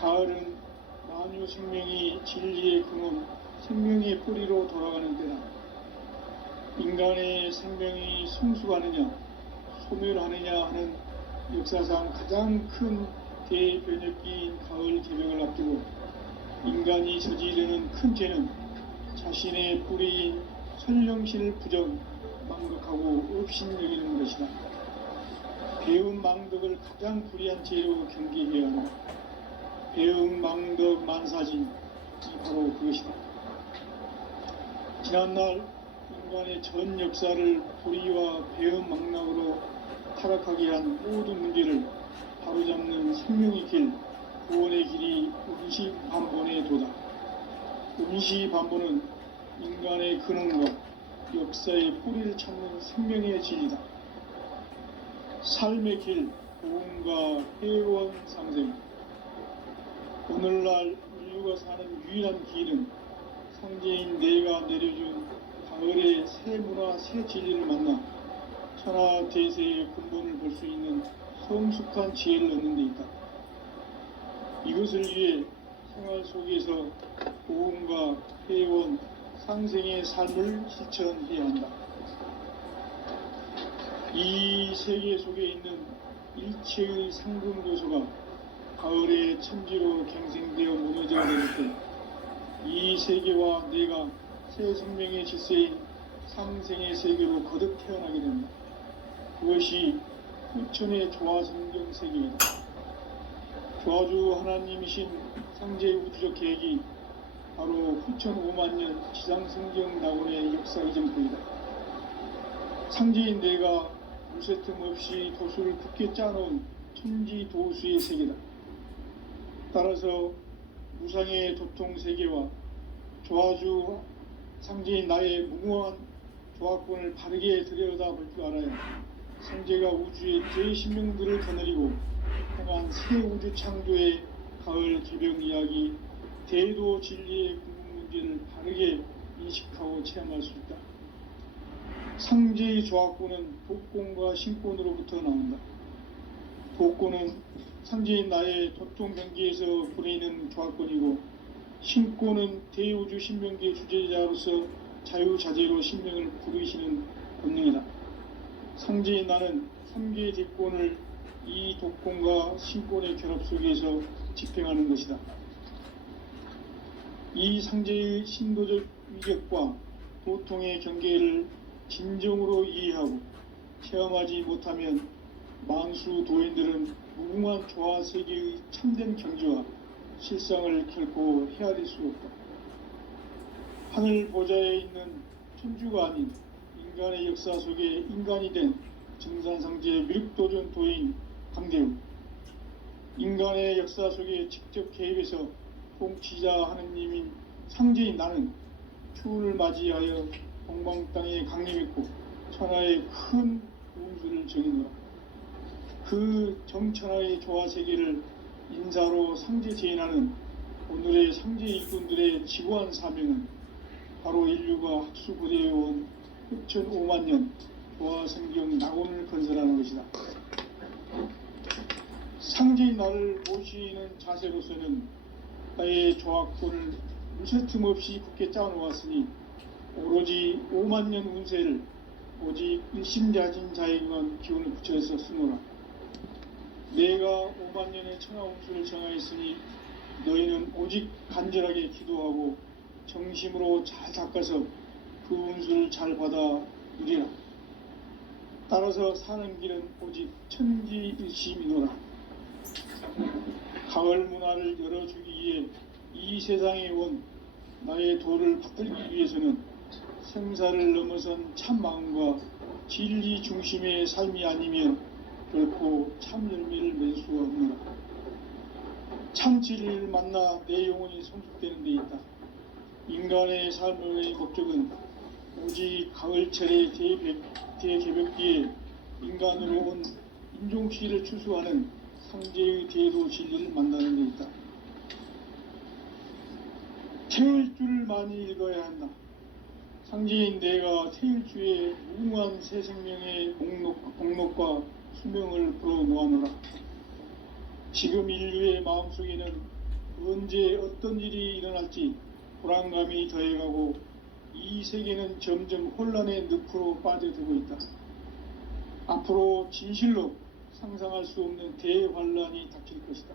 가을은 만유 생명이 진리의 근원, 생명의 뿌리로 돌아가는 때다. 인간의 생명이 성숙하느냐, 소멸하느냐 하는 역사상 가장 큰 대변혁기인 가을 개벽을 앞두고 인간이 저지르는 큰 죄는 자신의 뿌리인 선령신을 부정, 망덕하고 업신여기는 것이다. 배움 망덕을 가장 불의한 죄로 경계해야 한다. 배움 망덕 만사진, 이 바로 그것이다. 지난날 인간의 전 역사를 불의와 배은망락으로 타락하게 한 모든 문제를 바로잡는 생명의 길, 구원의 길이 운시반본에 도다. 운시반본은 인간의 근원과 역사의 뿌리를 찾는 생명의 진리다. 삶의 길, 보험과 회원 상생. 오늘날 인류가 사는 유일한 길은 상제인 내가 내려준 가을의 새 문화, 새 진리를 만나 천하 대세의 근본을 볼 수 있는 성숙한 지혜를 얻는 데 있다. 이것을 위해 생활 속에서 보험과 회원, 상생의 삶을 실천해야 한다. 이 세계 속에 있는 일체의 상금 요소가 가을의 천지로 갱생되어 무너져 내릴 때 이 세계와 내가 새 생명의 질서인 상생의 세계로 거듭 태어나게 됩니다. 그것이 후천의 조화성경 세계이다. 조화주 하나님이신 상제의 우주적 계획이 바로 후천 5만년 지상성경 낙원의 역사의 정토이다. 상제인 내가 무쇠틈 없이 도수를 굳게 짜놓은 천지 도수의 세계다. 따라서 무상의 도통 세계와 조화주 상제인 나의 무궁한 조화권을 바르게 들여다볼 줄 알아야 상제가 우주의 제10명들을 거느리고 향한 새 우주 창조의 가을 개병 이야기, 대도 진리의 궁극 문제를 바르게 인식하고 체험할 수 있다. 상제의 조화권은 도권과 신권으로부터 나온다. 도권은 상제인 나의 도통 경계에서 보내는 조화권이고, 신권은 대우주 신명기의 주제자로서 자유자재로 신명을 부르시는 본능이다. 상제인 나는 3개의 대권을 이 도권과 신권의 결합 속에서 집행하는 것이다. 이 상제의 신도적 위력과 도통의 경계를 진정으로 이해하고 체험하지 못하면 만수 도인들은 무궁한 조화 세계의 참된 경지와 실상을 결코 헤아릴 수 없다. 하늘 보좌에 있는 천주가 아닌 인간의 역사 속에 인간이 된 증산상제의 미륵도전 도인 강대우, 인간의 역사 속에 직접 개입해서 통치자 하느님인 상제인 나는 추운을 맞이하여 동방 땅에 강림했고 천하의 큰 운수를 정해놓아 그 정천하의 조화 세계를 인사로 상제 제인하는 오늘의 상제 일꾼들의 지고한 사명은 바로 인류가 학수고대해온 흑천 5만년 조화성경 낙원을 건설하는 것이다. 상제인 나를 모시는 자세로서는 나의 조화권을 무쇠틈 없이 굳게 짜놓았으니 오로지 5만년 운세를 오직 일심자진 자에게만 기운을 붙여서 쓰노라. 내가 5만년의 천하 운수를 정하였으니 너희는 오직 간절하게 기도하고 정심으로 잘 닦아서 그 운수를 잘 받아 누리라. 따라서 사는 길은 오직 천지일심이노라. 가을 문화를 열어주기 위해 이 세상에 온 나의 도를 받들기 위해서는 생사를 넘어선 참 마음과 진리 중심의 삶이 아니면 결코 참 열매를 맺을 수가 없노라. 참 진리를 만나 내 영혼이 성숙되는 데 있다. 인간의 삶의 목적은 오직 가을철의 대개벽기에 인간으로 온 인종시를 추수하는 상제의 대도 진리를 만나는 데 있다. 태일 줄을 많이 읽어야 한다. 상제인 내가 태일주의 무궁한 새 생명의 목록과 수명을 불어놓아노라. 지금 인류의 마음속에는 언제 어떤 일이 일어날지 불안감이 더해가고 이 세계는 점점 혼란의 늪으로 빠져들고 있다. 앞으로 진실로 상상할 수 없는 대환란이 닥칠 것이다.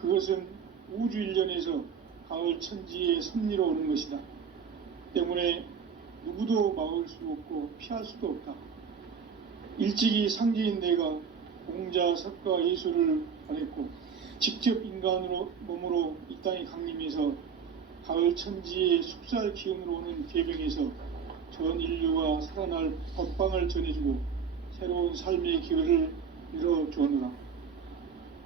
그것은 우주 일련에서 가을 천지의 섭리로 오는 것이다. 때문에 누구도 막을 수 없고 피할 수도 없다. 일찍이 상제인 내가 공자, 석가, 예수를 보냈고 직접 인간으로 몸으로 이 땅에 강림해서 가을 천지의 숙살 기운으로 오는 개병에서 전 인류가 살아날 법방을 전해주고 새로운 삶의 기회를 열어주었노라.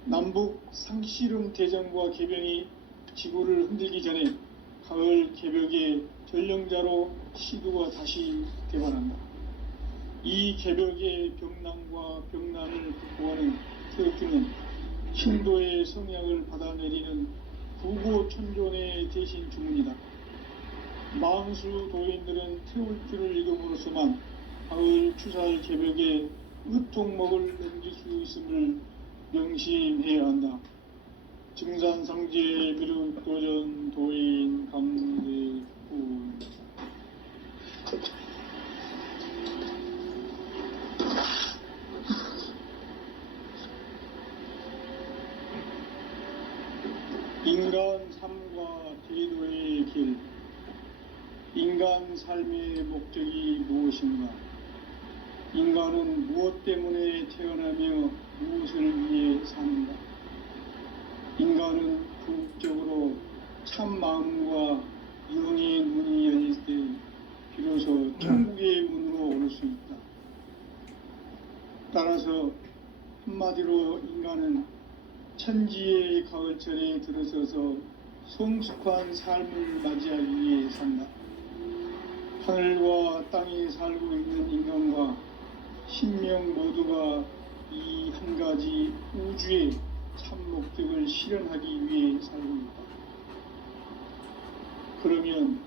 남북 상씨름 대전과 개병이 지구를 흔들기 전에 가을 개벽의 전령자로 시두가 다시 대발한다. 이 개벽의 병난과 병난을 극복하는 태극기는 신도의 성향을 받아내리는 부고천존의 대신 주문이다. 망수 도인들은 태울주를 읽음으로써만 가을 추살 개벽의 으통목을 넘길 수 있음을 명심해야 한다. 증산상제 미륵도전 도인 강대군. 인간 삶과 대도의 길. 인간 삶의 목적이 무엇인가? 인간은 무엇 때문에 태어나며 무엇을 위해 사는가? 인간은 궁극적으로 참 마음과 영의 문이 열릴 때 비로소 천국의 문으로 오를 수 있다. 따라서 한마디로 인간은 천지의 가을철에 들어서서 성숙한 삶을 맞이하기 위해 산다. 하늘과 땅에 살고 있는 인간과 신명 모두가 이 한 가지 우주의 참 목적을 실현하기 위해 살고 있다. 그러면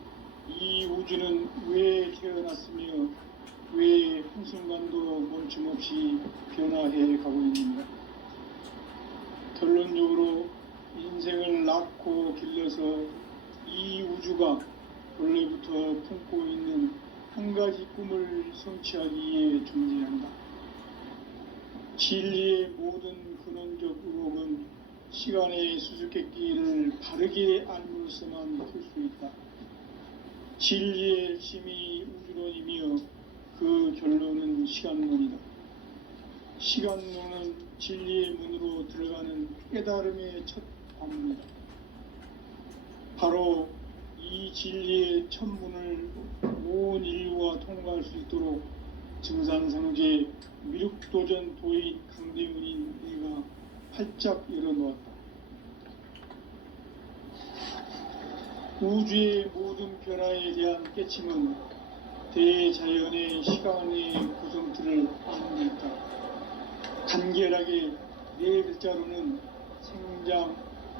이 우주는 왜 태어났으며 왜 한순간도 멈춤 없이 변화해 가고 있는가? 결론적으로 인생을 낳고 길러서 이 우주가 원래부터 품고 있는 한 가지 꿈을 성취하기 위해 존재한다. 진리의 모든 근원적 의혹은 시간의 수수께끼를 바르게 알므로서만 풀 수 있다. 진리의 핵심이 우주론이며 그 결론은 시간론이다. 시간론은 진리의 문으로 들어가는 깨달음의 첫 관문이다. 바로 이 진리의 첫 문을 온 인류가 통과할 수 있도록 증산상제 미륵도전 도인 강대문인 내가 활짝 열어놓았다. 우주의 모든 변화에 대한 깨침은 대자연의 시간의 구성틀을 아는 데 있다. 간결하게 네 글자로는 생장,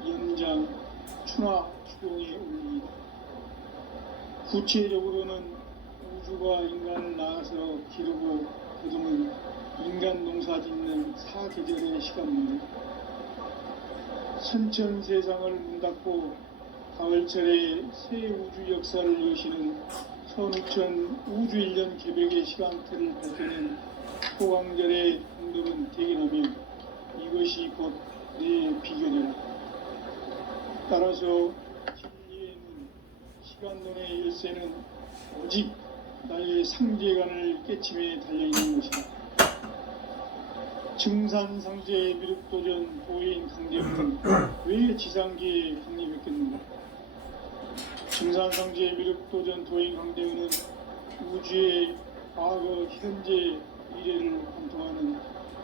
연장, 추나 추동의 원리이다. 구체적으로는 우주가 인간을 낳아서 기르고 거두는 인간 농사 짓는 사계절의 시간문이다. 선천 세상을 문 닫고 가을철에 새 우주 역사를 여시는 선우천 우주일년 개벽의 시간틀을 밝혀낸 호강절의 공덕은 대견하며 이것이 곧 내 비결이라. 따라서 진리의 문, 시간론의 열쇠는 오직 나의 상제관을 깨침에 달려있는 것이다. 증산상제 미륵도전 도인 강대문은 왜 지상계에 강림했겠는가? 증산상제 미륵도전 도인 강대문은 우주의 과거, 현재, 미래를 관통하는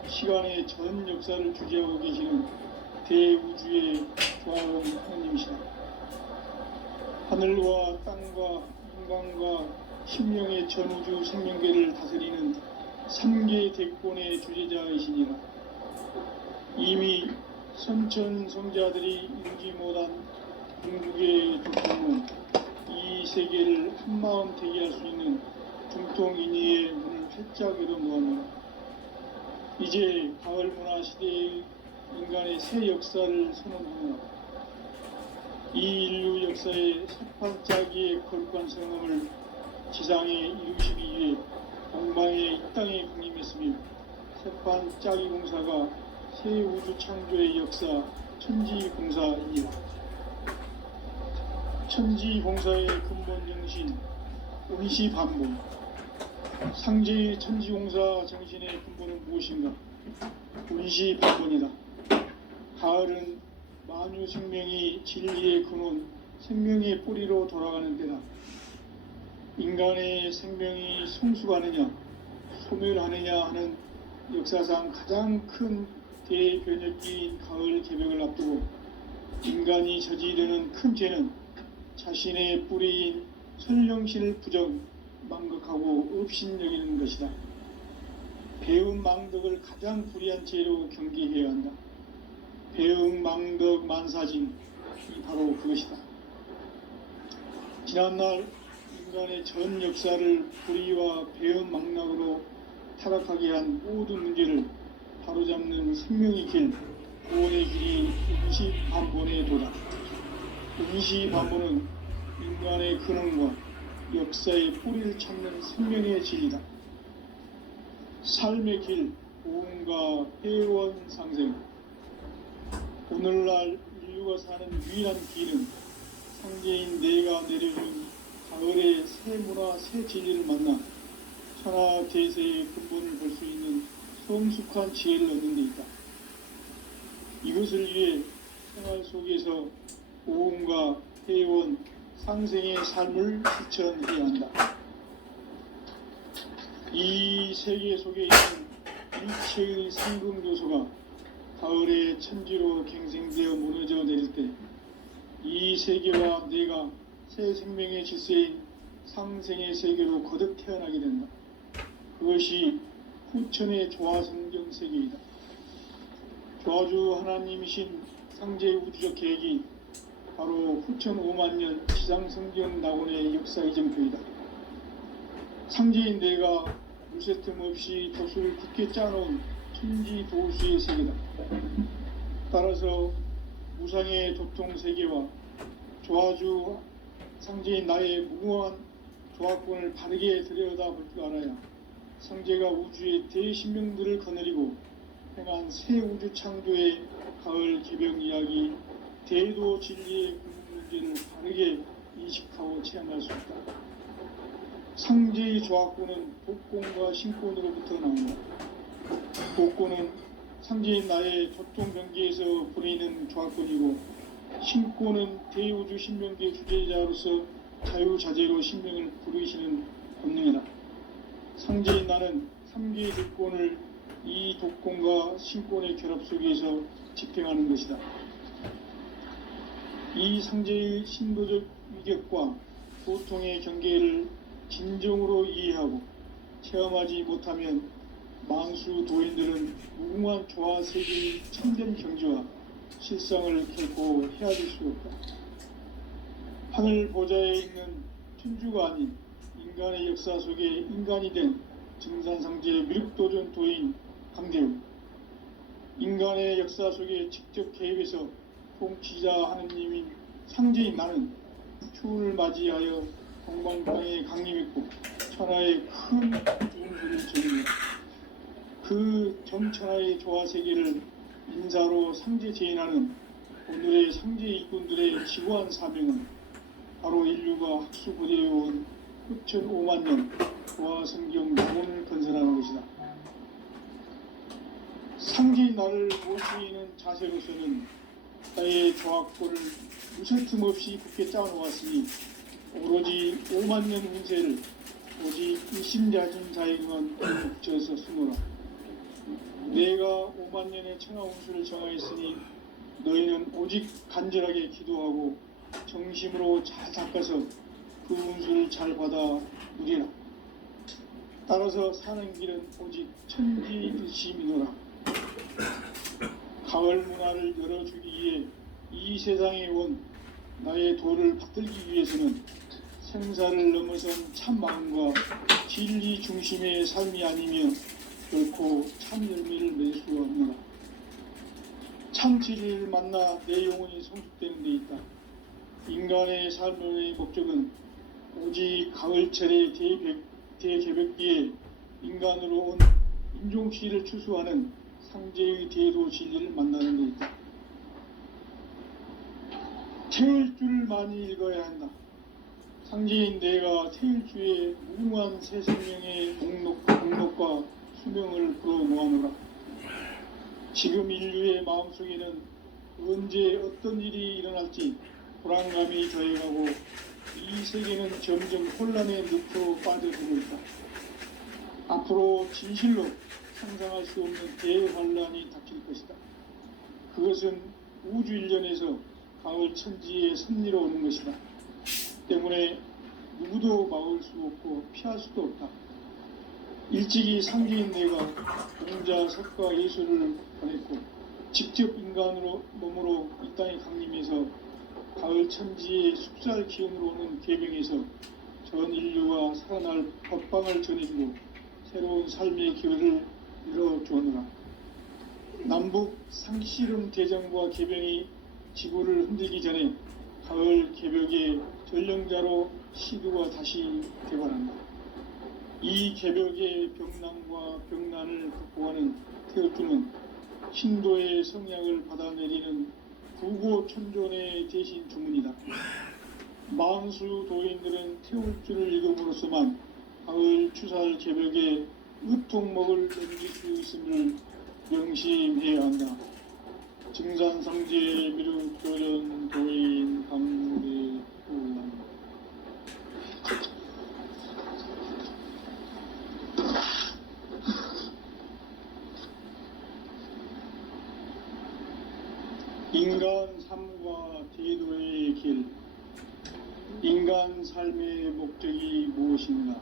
시간의 전 역사를 주재하고 계시는 대우주의 조화로운 하나님이시다. 하늘과 땅과 인간과 심령의 전우주 생명계를 다스리는 3개 대권의 주제자이시니라. 이미 선천성자들이 이루지 못한 궁극의 두통은 이 세계를 한마음 대기할 수 있는 중통인의의 문을 활짝 열어놓았노라. 이제 가을 문화 시대의 인간의 새 역사를 선언하노라. 이 인류 역사의 첫 발자기의 거룩한 성함을 지상에 이루시기 위해 동방의 이 땅에 강림했으며 새판 짜기 공사가 새 우주 창조의 역사 천지공사이니라. 천지공사의 근본 정신 온시반복. 상제의 천지공사 정신의 근본은 무엇인가? 온시반복이다. 가을은 만유 생명이 진리의 근원 생명의 뿌리로 돌아가는 때다. 인간의 생명이 성숙하느냐 소멸하느냐 하는 역사상 가장 큰 대변혁기인 가을 개벽을 앞두고 인간이 저지르는 큰 죄는 자신의 뿌리인 선령신을 부정 망각하고 업신여기는 것이다. 배움 망덕을 가장 불의한 죄로 경계해야 한다. 배움 망덕 만사징이 바로 그것이다. 지난날 인간의 전 역사를 불의와 배움 망락으로 타락하게 한 모든 문제를 바로잡는 생명의 길, 구원의 길이 응시반본의 도다. 응시반본은 인간의 근원과 역사의 뿌리를 찾는 생명의 진리다. 삶의 길, 고음과 회원 상생. 오늘날 인류가 사는 유일한 길은 상제인 내가 내려준 가을의 새 문화, 새 진리를 만나 천하 대세의 근본을 볼 수 있는 성숙한 지혜를 얻는 데 있다. 이것을 위해 생활 속에서 고음과 회원, 상생의 삶을 실천해야 한다. 이 세계 속에 있는 일체의 상금 요소가 가을의 천지로 갱생되어 무너져 내릴 때 이 세계와 내가 새 생명의 질서인 상생의 세계로 거듭 태어나게 된다. 그것이 후천의 조화성경 세계이다. 조화주 하나님이신 상제의 우주적 계획이 바로 후천 5만년 지상성경 낙원의 역사 이정표이다. 상제인 내가 물새틈 없이 돛을 굳게 짜놓은 천지 도수의 세계다. 따라서 무상의 도통 세계와 조화주 상제인 나의 무궁한 조화권을 바르게 들여다볼 줄 알아야 상제가 우주의 대신명들을 거느리고 행한 새 우주 창조의 가을 개벽 이야기, 대도 진리의 궁극 문제를 바르게 인식하고 체험할 수 있다. 상제의 조화권은 복권과 신권으로부터 나온다. 복권은 상제인 나의 도통병기에서 보내는 조화권이고, 신권은 대우주 신명계 주제자로서 자유자재로 신명을 부르시는 본능이다. 상제인 나는 3개의 득권을 이 독권과 신권의 결합 속에서 집행하는 것이다. 이 상제의 신도적 위격과 고통의 경계를 진정으로 이해하고 체험하지 못하면 만수 도인들은 무궁한 조화 세계의 참된 경지와 실상을 결코 헤아릴 수 없다. 하늘 보좌에 있는 천주가 아닌 인간의 역사 속에 인간이 된 증산상제의 미륵도전 도인 강대우, 인간의 역사 속에 직접 개입해서 통치자 하느님인 상제인 나는 추운을 맞이하여 동방땅에 강림했고 천하의 큰 용서를 적입니다. 그 정천하의 조화세계를 인사로 상제 제인하는 오늘의 상제 일꾼들의 지구한 사명은 바로 인류가 학수부대해온 후천 5만년 조화성경 낙원을 건설하는 것이다. 상제인 나를 모시는 자세로서는 나의 조화권을 무쇠틈 없이 굳게 짜놓았으니 오로지 5만년 운세를 오직 일심자진자에게만 붙여서 쓰노라. 내가 5만년의 천하 운수를 정하였으니 너희는 오직 간절하게 기도하고 정심으로 잘 닦아서 그 운수를 잘 받아 누리라. 따라서 사는 길은 오직 천지일심이노라. 가을 문화를 열어주기 위해 이 세상에 온 나의 도를 받들기 위해서는 생사를 넘어선 참 마음과 진리 중심의 삶이 아니며 결코 참 열매를 맺을 수가 없노라. 참 진리를 만나 내 영혼이 성숙되는 데 있다. 인간의 삶의 목적은 오직 가을철의 대개벽기에 인간으로 온 인종씨를 추수하는 상제의 대도 진리를 만나는 데 있다. 태일주를 많이 읽어야 한다. 상제인 내가 태일주의 무궁한 새 생명의 목록과 수명을 불어모아노라. 지금 인류의 마음속에는 언제 어떤 일이 일어날지 불안감이 더해가고 이 세계는 점점 혼란의 늪으로 빠져들고 있다. 앞으로 진실로 상상할 수 없는 대환란이 닥칠 것이다. 그것은 우주 일련에서 가을 천지의 섭리로 오는 것이다. 때문에 누구도 막을 수 없고 피할 수도 없다. 일찍이 상제인 내가 공자, 석가, 예수를 보냈고 직접 인간으로 몸으로 이 땅에 강림해서 가을 천지의 숲살 기운으로 오는 계병에서 전 인류가 살아날 법방을 전해주고 새로운 삶의 기회를 열어주었노라. 남북 상씨름 대장과 계병이 지구를 흔들기 전에 가을 개벽의 전령자로 시두가 다시 개발한다. 이 개벽의 병난과 병난을 극복하는 태극주는 신도의 성향을 받아내리는 구고천존의 대신 주문이다. 만수 도인들은 태울주를 읽음으로써만 가을 추살 개벽의 으통목을 넘길 수 있음을 명심해야 한다. 증산상제 미륵도전 도인 강대우 인간 삶과 제도의 길. 인간 삶의 목적이 무엇인가?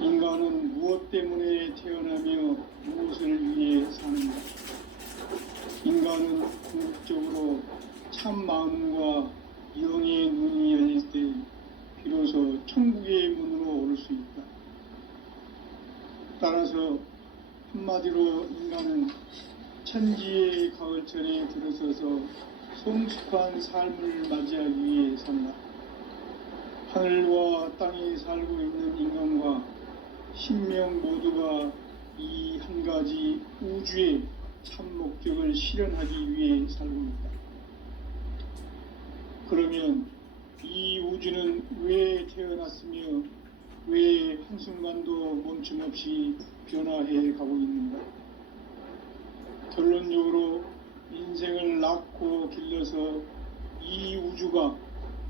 인간은 무엇 때문에 태어나며 무엇을 위해 사는가? 인간은 궁극적으로 참 마음과 영의 눈이 열릴 때 비로소 천국의 문으로 오를 수 있다. 따라서 한마디로 인간은 천지의 가을철에 들어서서 성숙한 삶을 맞이하기 위해 산다. 하늘과 땅에 살고 있는 인간과 신명 모두가 이 한 가지 우주의 참 목적을 실현하기 위해 살고 있다. 그러면 이 우주는 왜 태어났으며 왜 한순간도 멈춤 없이 변화해 가고 있는가? 결론적으로 인생을 낳고 길러서 이 우주가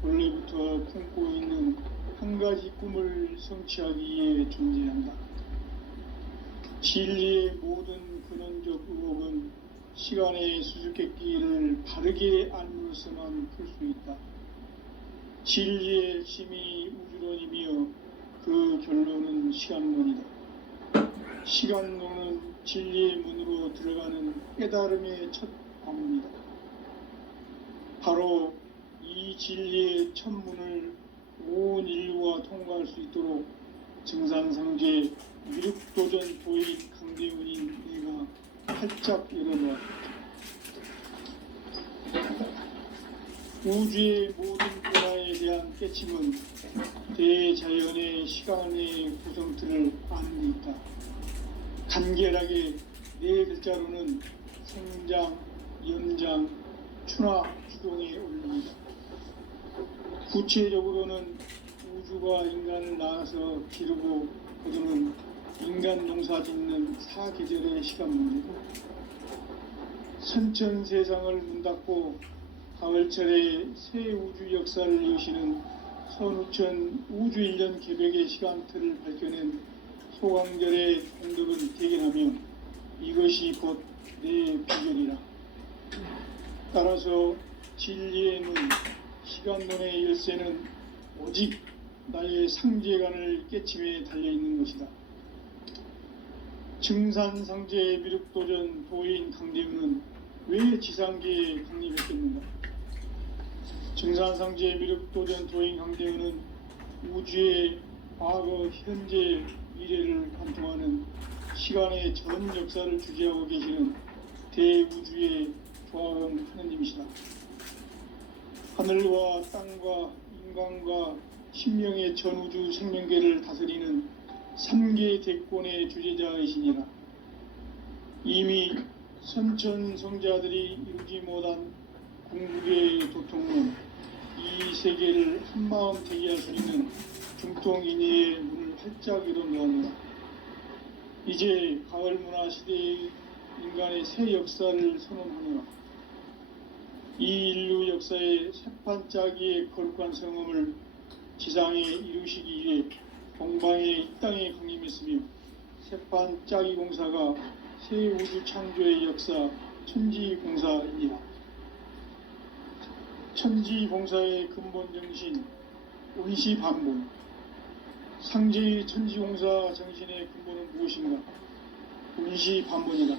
원래부터 품고 있는 한 가지 꿈을 성취하기 위해 존재한다. 진리의 모든 근원적 의혹은 시간의 수수께끼를 바르게 알므로서만 풀 수 있다. 진리의 핵심이 우주론이며 그 결론은 시간론이다. 시간론은 진리의 문으로 들어가는 깨달음의 첫 관문이다. 바로 이 진리의 첫 문을 온 인류가 통과할 수 있도록 증산상제 미륵도전 도인 강대훈인 내가 활짝 열어놓았다. 우주의 모든 변화에 대한 깨침은 대자연의 시간의 구성틀을 아는 데 있다. 간결하게 네 글자로는 생장, 연장, 추나 추동에 올립니다. 구체적으로는 우주가 인간을 낳아서 기르고 거두는 인간 농사 짓는 사계절의 시간 문제고, 선천 세상을 문 닫고 가을철에 새 우주 역사를 여시는 선우천 우주일년 개벽의 시간틀을 밝혀낸 소강절의 공덕은 대견하며 이것이 곧 내 비결이라. 따라서 진리의 문, 시간론의 열쇠는 오직 나의 상제관을 깨침에 달려있는 것이다. 증산상제 미륵도전 도인 강대훈은 왜 지상계에 강림했겠는가? 증산상제 미륵도전 도인 강대훈은 우주의 과거, 현재, 미래를 관통하는 시간의 전 역사를 주재하고 계시는 대우주의 조화원 하느님이시다. 하늘과 땅과 인간과 신명의 전우주 생명계를 다스리는 3계 대권의 주재자이시니라. 이미 선천성자들이 이루지 못한 궁극의 도통은 이 세계를 한마음 대기할 수 있는 중통인의의 문을 활짝 열어놓았노라. 이제 가을 문화 시대의 인간의 새 역사를 선언하노라. 이 인류 역사의 새판짜기의 거룩한 성음을 지상에 이루시기 위해 동방의 이 땅에 강림했으며 새판짜기 공사가 새 우주 창조의 역사 천지공사이니라. 천지공사의 근본 정신 운시반본. 상제의 천지공사 정신의 근본은 무엇인가? 운시반본이다.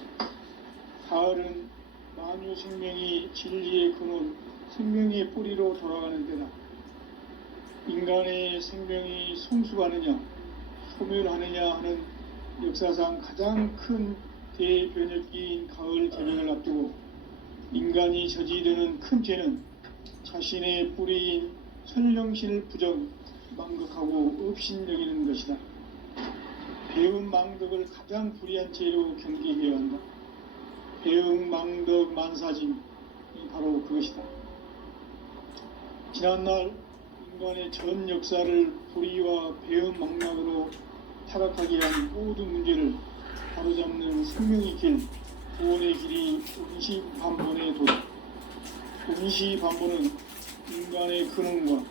가을은 만유 생명이 진리의 근원, 생명의 뿌리로 돌아가는 때다. 인간의 생명이 성숙하느냐, 소멸하느냐 하는 역사상 가장 큰 대변혁기인 가을 개명을 앞두고 인간이 저지르는 큰 죄는 자신의 뿌리인 선령신을 부정, 망극하고 업신여기는 것이다. 배은 망덕을 가장 불의한 죄로 경계해야 한다. 배은 망덕 만사진이 바로 그것이다. 지난날 인간의 전 역사를 불의와 배은 망락으로 타락하게 한 모든 문제를 바로잡는 생명의 길, 구원의 길이 운시반본의 도다. 운시반본은 인간의 근원과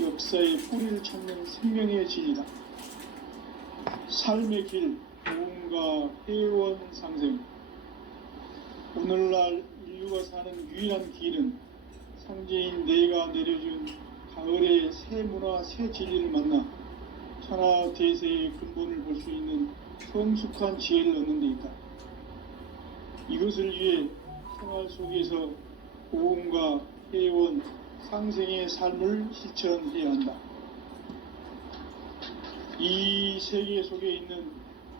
역사의 뿌리를 찾는 생명의 진리다. 삶의 길, 무언가 회원 상생. 오늘날 인류가 사는 유일한 길은 상제인 내가 내려준 가을의 새 문화, 새 진리를 만나 천하 대세의 근본을 볼 수 있는 성숙한 지혜를 얻는 데 있다. 이것을 위해 생활 속에서 고음과 회원, 상생의 삶을 실천해야 한다. 이 세계 속에 있는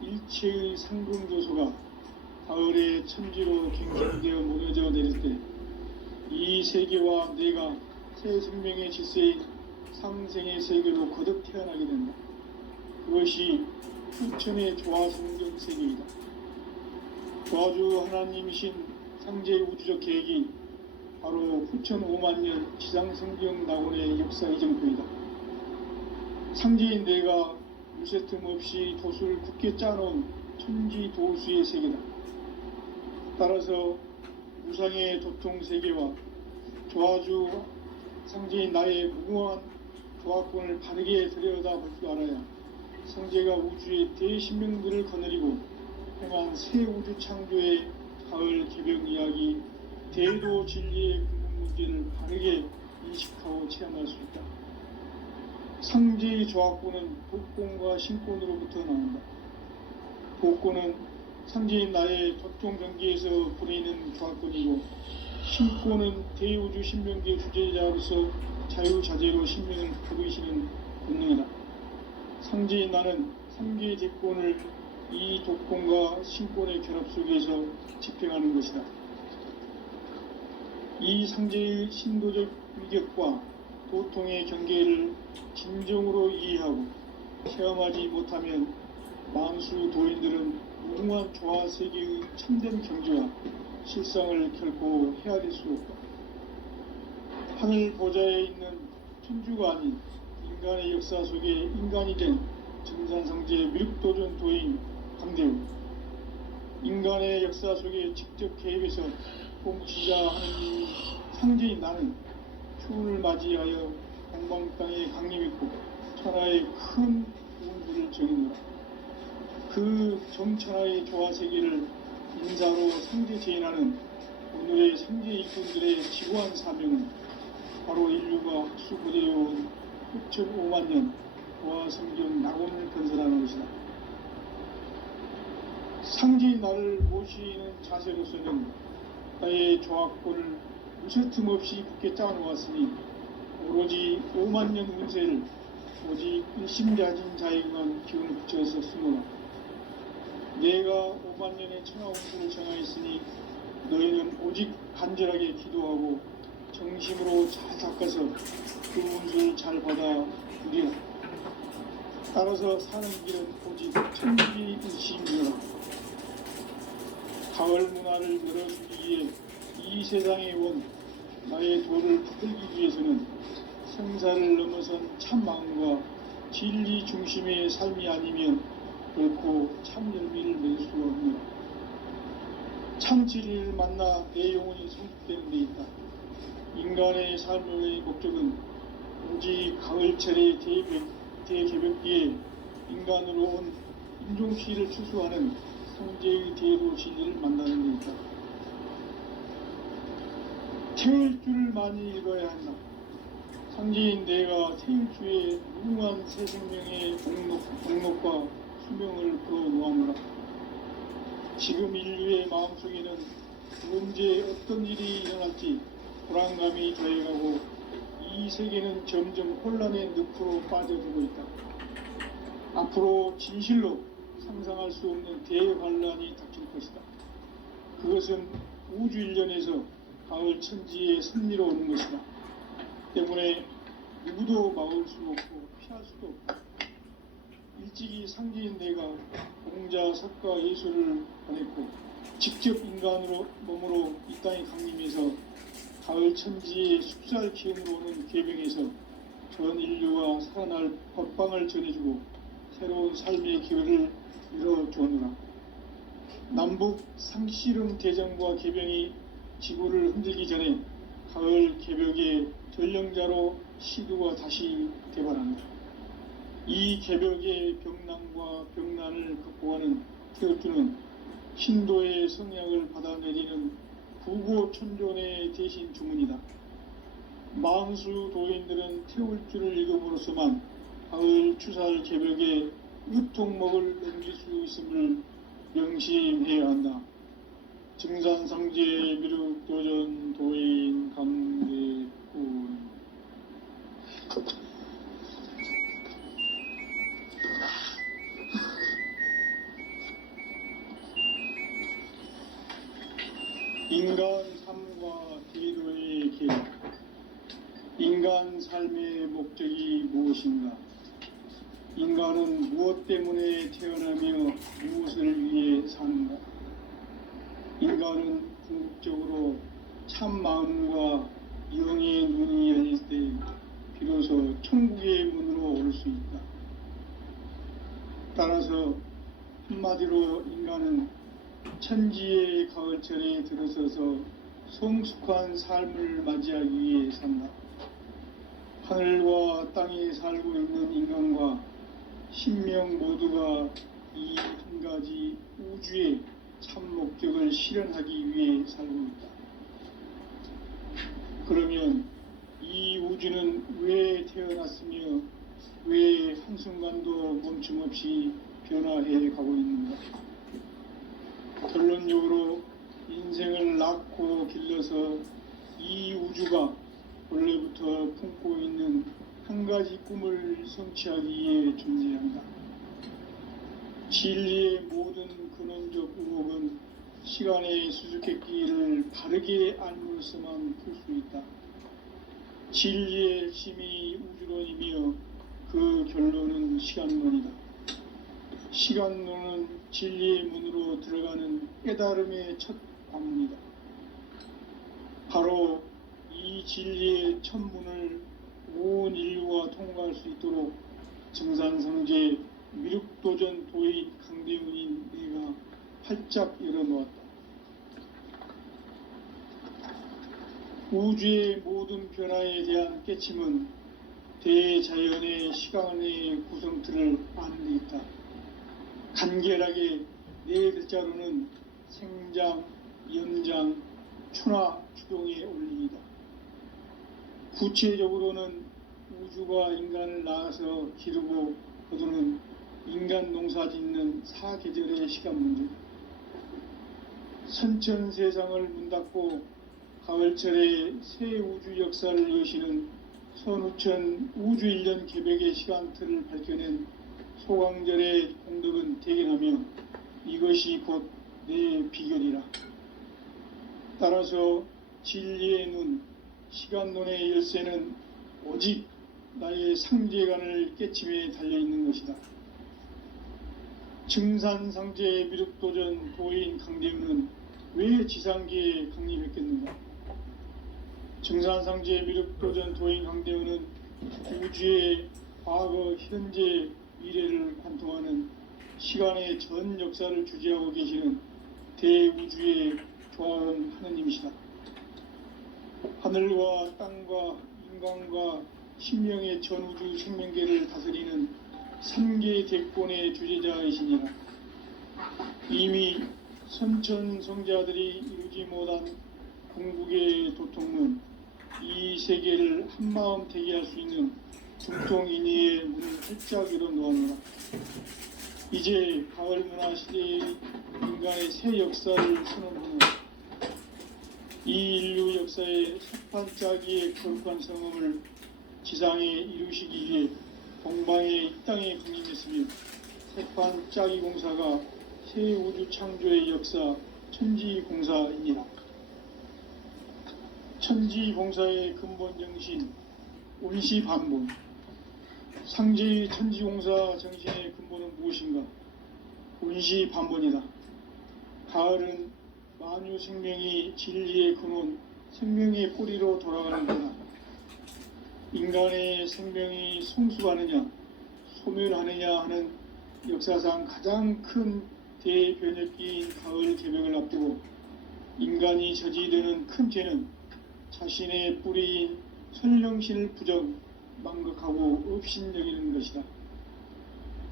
일체의 상금도소가 가을의 천지로 갱생되어 무너져 내릴 때 이 세계와 내가 새 생명의 질서인 상생의 세계로 거듭 태어나게 된다. 그것이 후천의 조화성경 세계이다. 조화주 하나님이신 상제 우주적 계획이 바로 후천 5만년 지상성경 낙원의 역사 이정표이다. 상제인 내가 물새 틈 없이 도수를 굳게 짜놓은 천지 도수의 세계다. 따라서 무상의 도통 세계와 조화주 상제인 나의 무궁한 조화권을 바르게 들여다볼 줄 알아야 상제가 우주의 대신명들을 거느리고 행한 새 우주 창조의 가을 개병 이야기, 대도 진리의 근본 문제를 바르게 인식하고 체험할 수 있다. 상제의 조화권은 복권과 신권으로부터 나온다. 복권은 상제인 나의 도통 경계에서 부리는 조화권이고, 신권은 대우주 신명계 주제자로서 자유자재로 신명을 부르시는 본능이다. 상제인 나는 상계의 대권을 이 도권과 신권의 결합 속에서 집행하는 것이다. 이 상제의 신도적 위격과 도통의 경계를 진정으로 이해하고 체험하지 못하면 만수 도인들은 무궁한 조화 세계의 참된 경지와 실상을 결코 헤아릴 수 없다. 하늘 보좌에 있는 천주가 아닌 인간의 역사 속에 인간이 된 정산상제 밀도전 도인 강대우, 인간의 역사 속에 직접 개입해서 공치자 하느님이 상제인 나는 추운을 맞이하여 동방 땅에 강림했고 천하의 큰 운수를 정했노라. 그 정천하의 조화세계를 인사로 상제 제인하는 오늘의 상제 일꾼들의 지고한 사명은 바로 인류가 학수부대해온 6,5만 년 조화성경 낙원을 건설하는 것이다. 상제인 나를 모시는 자세로서는 나의 조화권을 무쇠틈 없이 굳게 짜놓았으니 오로지 5만 년 운세를 오직 일심자진 자에게만 기운을 붙여서 쓰노라. 내가 5만 년의 천하 운수를 정하였으니 너희는 오직 간절하게 기도하고 정심으로 잘 닦아서 그 운수를 잘 받아 누리라. 따라서 사는 길은 오직 천지일심이라. 가을 문화를 열어주기 위해 이 세상에 온 나의 도를 붙들기 위해서는 생사를 넘어선 참 마음과 진리 중심의 삶이 아니면 결코 참 열매를 맺을 수가 없노라. 참 진리를 만나 내 영혼이 성숙되는 데 있다. 인간의 삶의 목적은 오직 가을철의 대개벽기에 인간으로 온 인종시를 추수하는 성제의 대로 진리를 만나는 데 있다. 태울 줄을 많이 읽어야 한다. 상제인 내가 태울 주에 무궁한 새 생명의 공록과 수명을 불어놓아노라. 지금 인류의 마음속에는 언제 어떤 일이 일어날지 불안감이 더해가고 이 세계는 점점 혼란의 늪으로 빠져들고 있다. 앞으로 진실로 상상할 수 없는 대환란이 닥칠 것이다. 그것은 우주 일련에서 가을 천지의 섭리로 오는 것이다. 때문에 누구도 막을 수 없고 피할 수도 없다. 일찍이 상제인 내가 공자, 석가, 예수를 보냈고 직접 인간으로 몸으로 이 땅에 강림해서 가을 천지의 숲살 기운으로 오는 계병에서 전 인류가 살아날 법방을 전해주고 새로운 삶의 기회를 열어주었노라. 남북 상씨름 대장과 계병이 지구를 흔들기 전에 가을 개벽의 전령자로 시두가 다시 대발한다. 이 개벽의 병난과 병난을 극복하는 태어주는 신도의 성약을 받아내리는 구고천존의 대신 주문이다. 망수 도인들은 태울 줄을 읽음으로써만 가을 추살 개벽의 유통목을 넘길 수 있음을 명심해야 한다. 증산상제 미륵도전 도인 강대군. 인간 삶과 기도의 길. 인간 삶의 목적이 무엇인가? 인간은 무엇 때문에 태어나며 무엇을 위해 사는가? 인간은 궁극적으로 참 마음과 영의 눈이 열릴 때 비로소 천국의 문으로 올 수 있다. 따라서 한마디로 인간은 천지의 가을철에 들어서서 성숙한 삶을 맞이하기 위해 산다. 하늘과 땅에 살고 있는 인간과 신명 모두가 이 한 가지 우주의 참 목적을 실현하기 위해 살고 있다. 그러면 이 우주는 왜 태어났으며 왜 한순간도 멈춤없이 변화해 가고 있는가? 결론적으로 인생을 낳고 길러서 이 우주가 원래부터 품고 있는 한 가지 꿈을 성취하기 위해 존재한다. 진리의 모든 근원적 의혹은 시간의 수수께끼를 바르게 알므로서만 풀 수 있다. 진리의 핵심이 우주론이며 그 결론은 시간론이다. 시간론은 진리의 문으로 들어가는 깨달음의 첫 관문이다. 바로 이 진리의 첫 문을 온 인류가 통과할 수 있도록 증산성제 미륵도전 도인 강대훈인 내가 활짝 열어놓았다. 우주의 모든 변화에 대한 깨침은 대자연의 시간의 구성틀을 아는 데 있다. 간결하게 네 글자로는 생장, 연장, 추나 추동의 원리이다. 구체적으로는 우주가 인간을 낳아서 기르고 거두는 인간 농사 짓는 사계절의 시간 문제다. 선천세상을 문닫고 가을철에 새 우주 역사를 여시는 선우천 우주일년 개벽의 시간틀을 밝혀낸 소강절의 공덕은 대견하며 이것이 곧 내 비결이라. 따라서 진리의 눈, 시간론의 열쇠는 오직 나의 상제관을 깨침에 달려있는 것이다. 증산상제 미륵도전 도인 강대훈은 왜 지상계에 강림했겠는가? 증산상제 미륵도전 도인 강대훈은 우주의 과거, 현재, 미래를 관통하는 시간의 전 역사를 주재하고 계시는 대우주의 조화원 하느님이시다. 하늘과 땅과 인간과 신명의 전우주 생명계를 다스리는 삼계 대권의 주제자이시니라. 이미 선천성자들이 이루지 못한 궁극의 도통은 이 세계를 한마음 되게 할 수 있는 중통인의의 문을 활짝 열어놓았노라. 이제 가을 문화 시대의 인간의 새 역사를 선언하는 이 인류 역사의 석판짜기의 거룩한 성음을 지상에 이루시기 위해 동방의 이 땅에 강림했으며 석판짜기 공사가 새 우주 창조의 역사 천지공사이니라. 천지공사의 근본 정신 온시반본. 상제의 천지공사 정신의 근본은 무엇인가? 온시반본이다. 가을은 만유 생명이 진리의 근원, 생명의 뿌리로 돌아가는 거다. 인간의 생명이 성숙하느냐, 소멸하느냐 하는 역사상 가장 큰 대변혁기인 가을 개벽을 앞두고 인간이 저지르는 큰 죄는 자신의 뿌리인 선령신을 부정, 망극하고 업신여기는 것이다.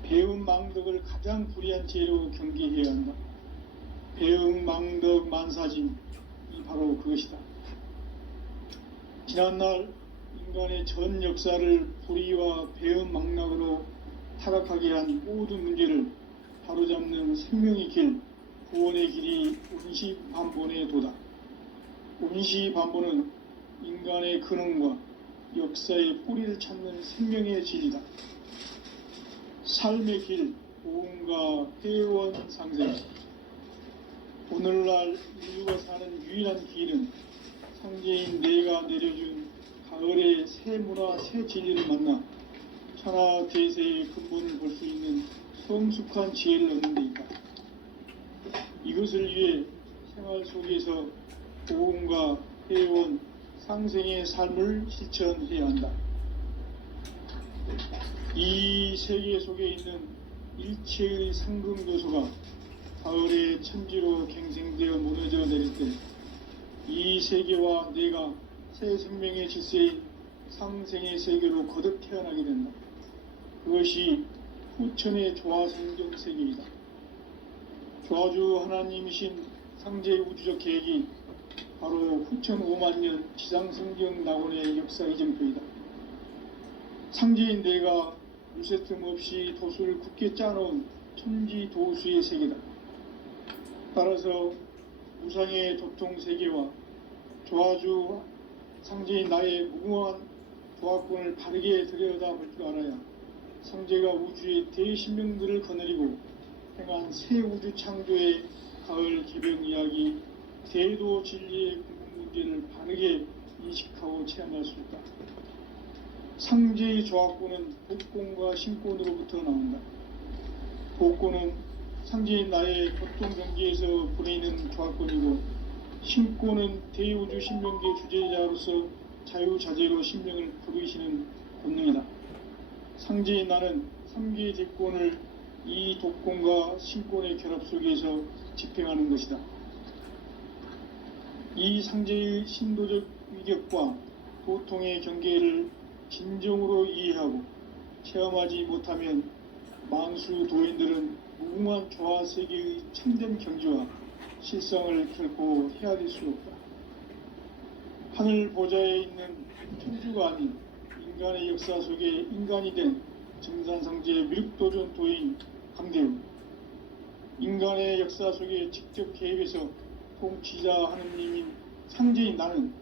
배음 망덕을 가장 불의한 죄로 경계해야 한다. 배음 망덕 만사짐이 바로 그것이다. 지난날 인간의 전 역사를 불의와 배음 망락으로 타락하게 한 모든 문제를 바로잡는 생명의 길, 구원의 길이 온시반본의 도다. 온시반본은 인간의 근원과 역사의 뿌리를 찾는 생명의 진리다. 삶의 길, 보험과 회원 상생. 오늘날 인류가 사는 유일한 길은 상제인 내가 내려준 가을의 새 문화, 새 진리를 만나 천하 대세의 근본을 볼 수 있는 성숙한 지혜를 얻는 데 있다. 이것을 위해 생활 속에서 보험과 회원, 상생의 삶을 실천해야 한다. 이 세계 속에 있는 일체의 상금교수가 가을의 천지로 갱생되어 무너져 내릴 때 이 세계와 내가 새 생명의 질서인 상생의 세계로 거듭 태어나게 된다. 그것이 후천의 조화성경 세계이다. 조화주 하나님이신 상제의 우주적 계획이 바로 후천 5만년 지상성경 낙원의 역사 이정표이다. 상제인 내가 물새 틈 없이 도수를 굳게 짜놓은 천지 도수의 세계다. 따라서 무상의 도통 세계와 조화주 상제인 나의 무궁한 조화권을 바르게 들여다볼 줄 알아야 상제가 우주의 대신명들을 거느리고 행한 새 우주 창조의 가을 개벽 이야기, 대도 진리의 궁극 문제를 바르게 인식하고 체험할 수 있다. 상제의 조화권은 복권과 신권으로부터 나온다. 복권은 상제인 나의 보통 경계에서 보내는 조화권이고, 신권은 대우주 신명계 주제자로서 자유자재로 신명을 부르시는 본능이다. 상제인 나는 3개의 대권을 이 독권과 신권의 결합 속에서 집행하는 것이다. 이 상제의 신도적 위격과 도통의 경계를 진정으로 이해하고 체험하지 못하면 만수 도인들은 무궁한 조화 세계의 참된 경지와 실상을 결코 헤아릴 수 없다. 하늘 보좌에 있는 천주가 아닌 인간의 역사 속에 인간이 된 정산상제의 미륵도전 도인 강대우, 인간의 역사 속에 직접 개입해서 통치자 하느님인 상제인 나는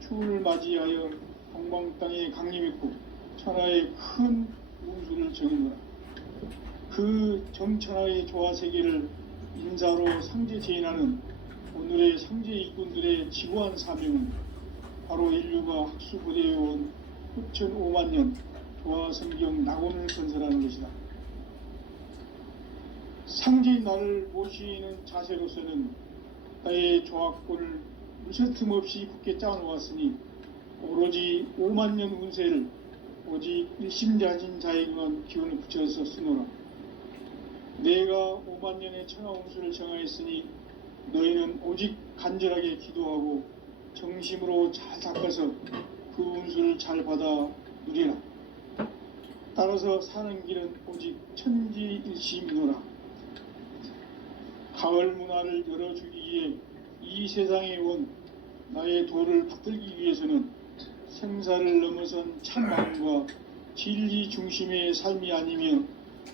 추운을 맞이하여 동방 땅에 강림했고 천하의 큰 운수를 정해노라. 그 정천하의 조화 세계를 인사로 상제 제인하는 오늘의 상제 일꾼들의 지구한 사명은 바로 인류가 학수고대해온 후천 5만년 조화성경 낙원을 건설하는 것이다. 상제인 나를 모시는 자세로서는 나의 조화권을 무쇠 틈 없이 굳게 짜놓았으니 오로지 5만년 운세를 오직 일심자진 자에게만 기운을 붙여서 쓰노라. 내가 5만년의 천하 운수를 정하였으니 너희는 오직 간절하게 기도하고 정심으로 잘 닦아서 그 운수를 잘 받아 누리라. 따라서 사는 길은 오직 천지일심이노라. 가을 문화를 열어주기 위해 이 세상에 온 나의 도를 받들기 위해서는 생사를 넘어선 참 마음과 진리 중심의 삶이 아니면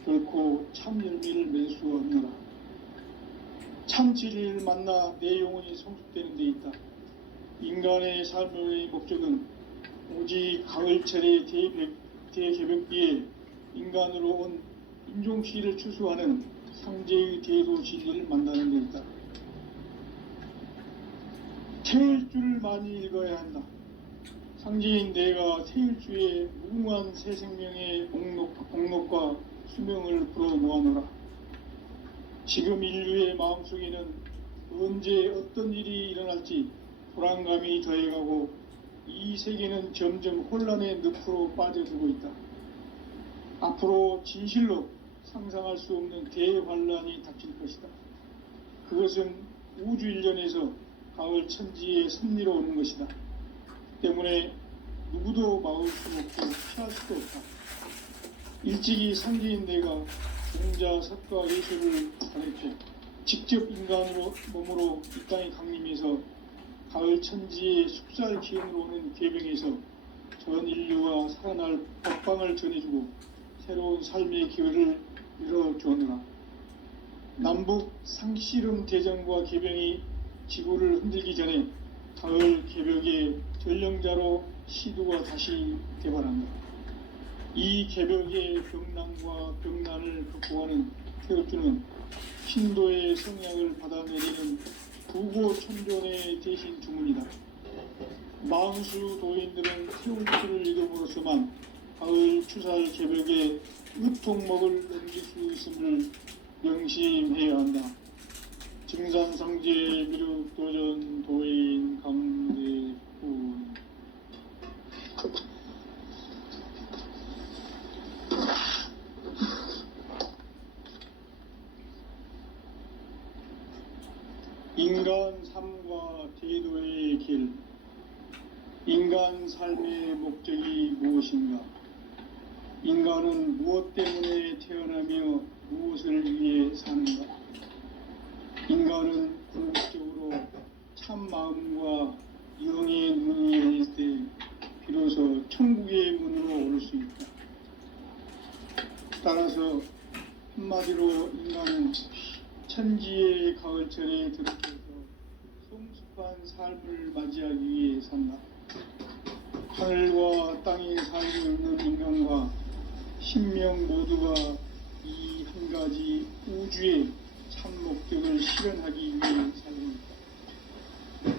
결코 참 열매를 맺을 수 없노라. 참 진리를 만나 내 영혼이 성숙되는 데 있다. 인간의 삶의 목적은 오직 가을철의 대개벽기에 인간으로 온 인종시를 추수하는 상제의 대도 진리를 만나는 데 있다. 태일주를 많이 읽어야 한다. 상제인 내가 태일주의 무궁한 새 생명의 공록과 수명을 불어 모아노라. 지금 인류의 마음속에는 언제 어떤 일이 일어날지 불안감이 더해가고 이 세계는 점점 혼란의 늪으로 빠져들고 있다. 앞으로 진실로 상상할 수 없는 대환란이 닥칠 것이다. 그것은 우주 일련에서 가을 천지의 섭리로 오는 것이다. 때문에 누구도 막을 수 없고 피할 수도 없다. 일찍이 상제인 내가 공자, 석가, 예술을 가르쳐 직접 인간으로 몸으로 이 땅에 강림해서 가을 천지의 숙살 기운으로 오는 계명에서 전 인류가 살아날 법방을 전해주고 새로운 삶의 기회를 열어주느라. 남북 상씨름 대전과 계병이 지구를 흔들기 전에 가을 개벽의 전령자로 시두가 다시 개발한다. 이 개벽의 병난과 병난을 극복하는 태극주는 신도의 성향을 받아내리는 부고천존의 대신 주문이다. 망수 도인들은 태울주를 이름으로서만 가을 추살 개벽의 으통목을 넘길 수 있음을 명심해야 한다. 증산상제 미륵도전 도인 강대훈. 인간 삶과 제도의 길. 인간 삶의 목적이 무엇인가? 인간은 무엇 때문에 태어나며 무엇을 위해 사는가? 인간은 궁극적으로 참 마음과 영의 눈이 열릴 때 비로소 천국의 문으로 오를 수 있다. 따라서 한마디로 인간은 천지의 가을철에 들어서서 성숙한 삶을 맞이하기 위해 산다. 하늘과 땅에 살고 있는 인간과 신명 모두가 이 한 가지 우주의 참 목적을 실현하기 위해 살고 있다.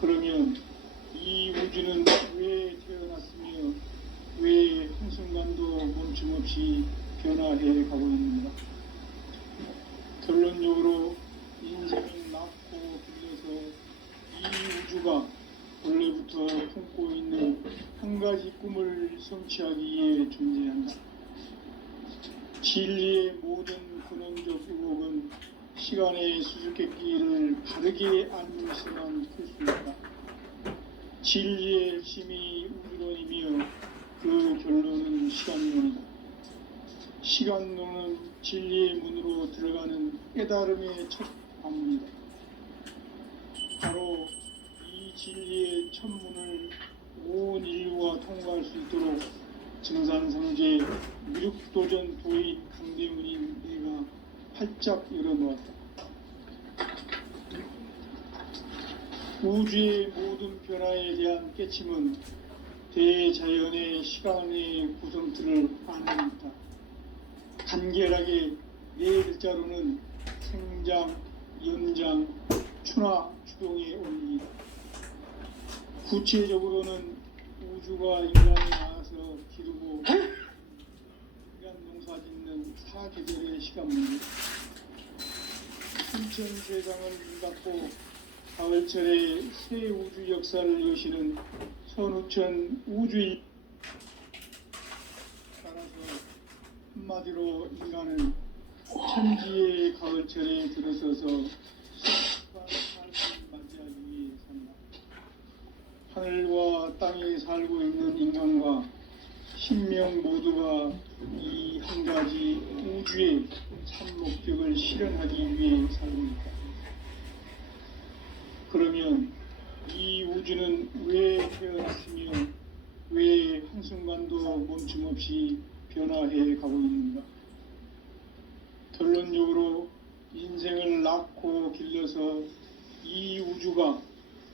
그러면 이 우주는 왜 태어났으며 왜 한순간도 멈춤없이 변화해 가고 있는가? 결론적으로 인생은 낳고 빌려서 이 우주가 원래부터 품고 있는 한 가지 꿈을 성취하기 위해 존재한다. 진리의 모든 근원적 의혹은 시간의 수수께끼를 바르게 알면서만 풀 수 있다. 진리의 핵심이 우주론이며 그 결론은 시간론이다. 시간론은 진리의 문으로 들어가는 깨달음의 첫 관문이다. 바로 이 진리의 첫 문을 온 인류가 통과할 수 있도록 증산상제 미륵도전 도인 강대훈인 내가 활짝 열어놓았다. 우주의 모든 변화에 대한 깨침은 대자연의 시간의 구성틀을 아는다. 간결하게 네 글자로는 생장, 연장, 추나, 추동의 원리이다. 구체적으로는 우주가 인간에 나와서 기르고 인간 농사 짓는 사계절의 시간 문제, 순천 세상을 문닫고 가을철에 새 우주 역사를 여시는 선우천 우주인. 따라서 한마디로 인간은 천지의 가을철에 들어서서 성숙한 삶을 맞이하기 위해 산다. 땅에 살고 있는 인간과 신명 모두가 이 한 가지 우주의 참 목적을 실현하기 위해 살고 있다. 그러면 이 우주는 왜 태어났으며 왜 한순간도 멈춤 없이 변화해 가고 있는가? 결론적으로 인생을 낳고 길러서 이 우주가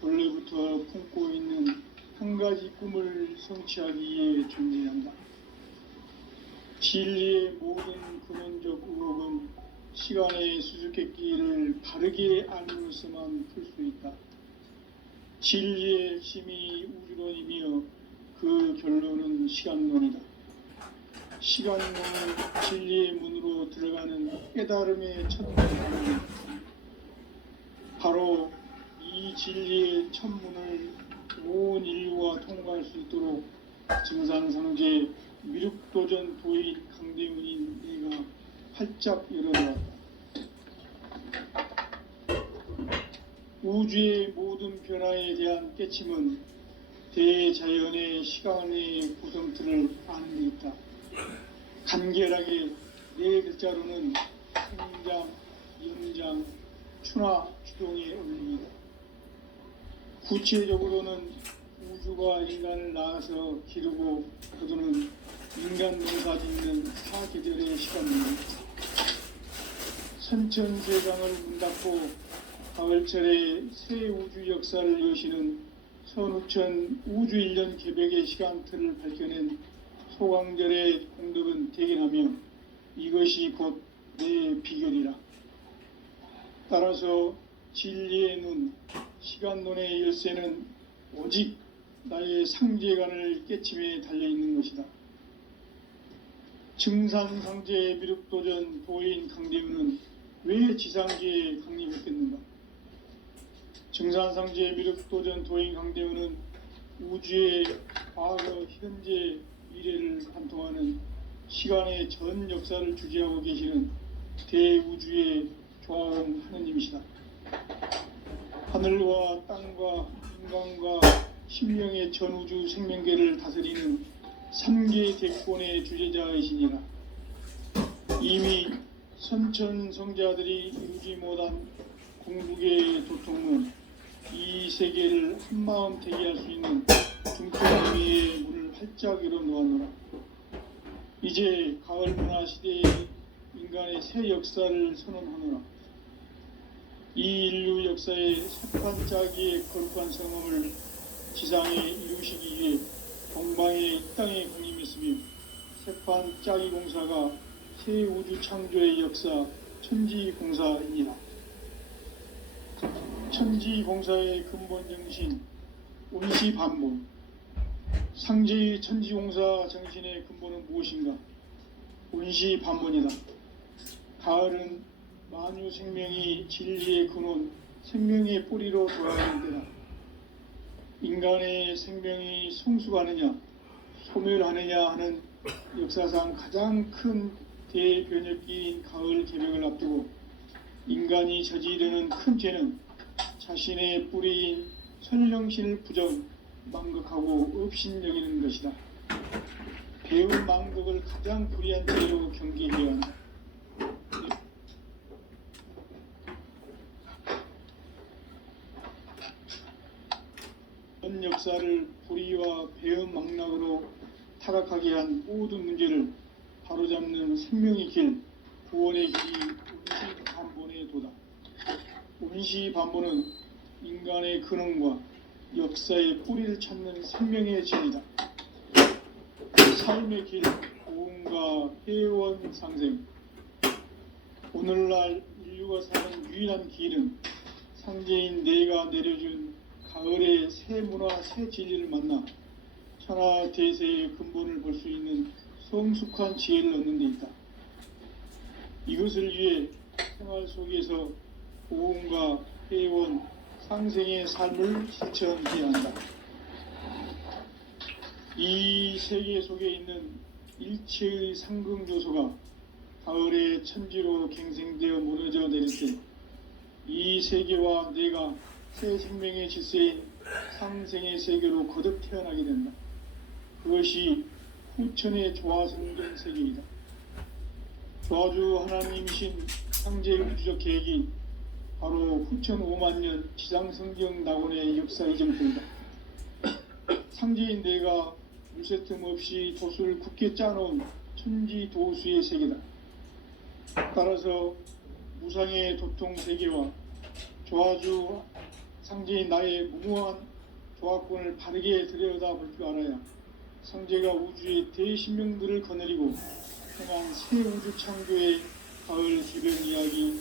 원래부터 품고 있는 한 가지 꿈을 성취하기 위해 존재한다. 진리의 모든 근원적 의혹은 시간의 수수께끼를 바르게 알므로서만 풀 수 있다. 진리의 핵심이 우주론이며 그 결론은 시간론이다. 시간론은 진리의 문으로 들어가는 깨달음의 첫 문이다. 바로 이 진리의 첫 문을 온 인류가 통과할 수 있도록 증산상제 미륵도전 도인 강대훈인 내가 활짝 열어놓았다. 우주의 모든 변화에 대한 깨침은 대자연의 시간의 구성틀을 아는 데 있다. 간결하게 네 글자로는 생장, 연장, 추나 추동의 원리이다. 구체적으로는 우주가 인간을 낳아서 기르고 거두는 인간 농사 짓는 사계절의 시간입니다. 선천세상을 문닫고 가을철에 새 우주 역사를 여시는 선우천 우주 1년 개백의 시간틀을 밝혀낸 소강절의 공덕은 대견하며 이것이 곧 내 비결이라. 따라서 진리의 눈, 시간론의 열쇠는 오직 나의 상제관을 깨침에 달려있는 것이다. 증산상제 미륵도전 도인 강대훈은 왜 지상계에 강림했겠는가? 증산상제 미륵도전 도인 강대훈은 우주의 과거, 현재, 미래를 관통하는 시간의 전 역사를 주재하고 계시는 대우주의 조화원 하느님이시다. 하늘과 땅과 인간과 신명의 전우주 생명계를 다스리는 3계 대권의 주제자이시니라. 이미 선천성자들이 이루지 못한 공국의 도통은 이 세계를 한마음 대기할 수 있는 중통의미의 문을 활짝 열어놓았노라. 이제 가을 문화 시대의 인간의 새 역사를 선언하노라. 이 인류 역사의 새판짜기의 거룩한 성험을 지상에 이루시기 위해 동방의 이 땅에 강림했으며 새판짜기 공사가 새 우주 창조의 역사 천지공사이니라. 천지공사의 근본 정신 온시반본. 상제의 천지공사 정신의 근본은 무엇인가? 온시반본이다. 가을은 만유 생명이 진리의 근원, 생명의 뿌리로 돌아가는 때다. 인간의 생명이 성숙하느냐, 소멸하느냐 하는 역사상 가장 큰 대변혁기인 가을 개명을 앞두고 인간이 저지르는 큰 죄는 자신의 뿌리인 선령실 부정, 망극하고 업신여기는 것이다. 배운 망극을 가장 불의한 죄로 경계해야 한다. 전 역사를 불의와 배은 망락으로 타락하게 한 모든 문제를 바로잡는 생명의 길, 구원의 길이 온시반본의 도다. 온시반본은 인간의 근원과 역사의 뿌리를 찾는 생명의 진이다. 삶의 길, 고음과 회원 상생. 오늘날 인류가 사는 유일한 길은 상제인 내가 내려준 가을의 새 문화, 새 진리를 만나 천하 대세의 근본을 볼 수 있는 성숙한 지혜를 얻는 데 있다. 이것을 위해 생활 속에서 고음과 회원, 상생의 삶을 실천해야 한다. 이 세계 속에 있는 일체의 상승조소가 가을의 천지로 갱생되어 무너져 내릴 때 이 세계와 내가 새 생명의 질서인 상생의 세계로 거듭 태어나게 된다. 그것이 후천의 조화성경 세계이다. 조화주 하나님이신 상제의 우주적 계획이 바로 후천 5만 년 지상성경 낙원의 역사 이정표이다. 상제인 내가 물새틈 없이 도수를 굳게 짜놓은 천지도수의 세계다. 따라서 무상의 도통 세계와 조화주 상제인 나의 무모한 조화권을 바르게 들여다볼 줄 알아야 상제가 우주의 대신명들을 거느리고 행한 새 우주 창조의 가을 기별 이야기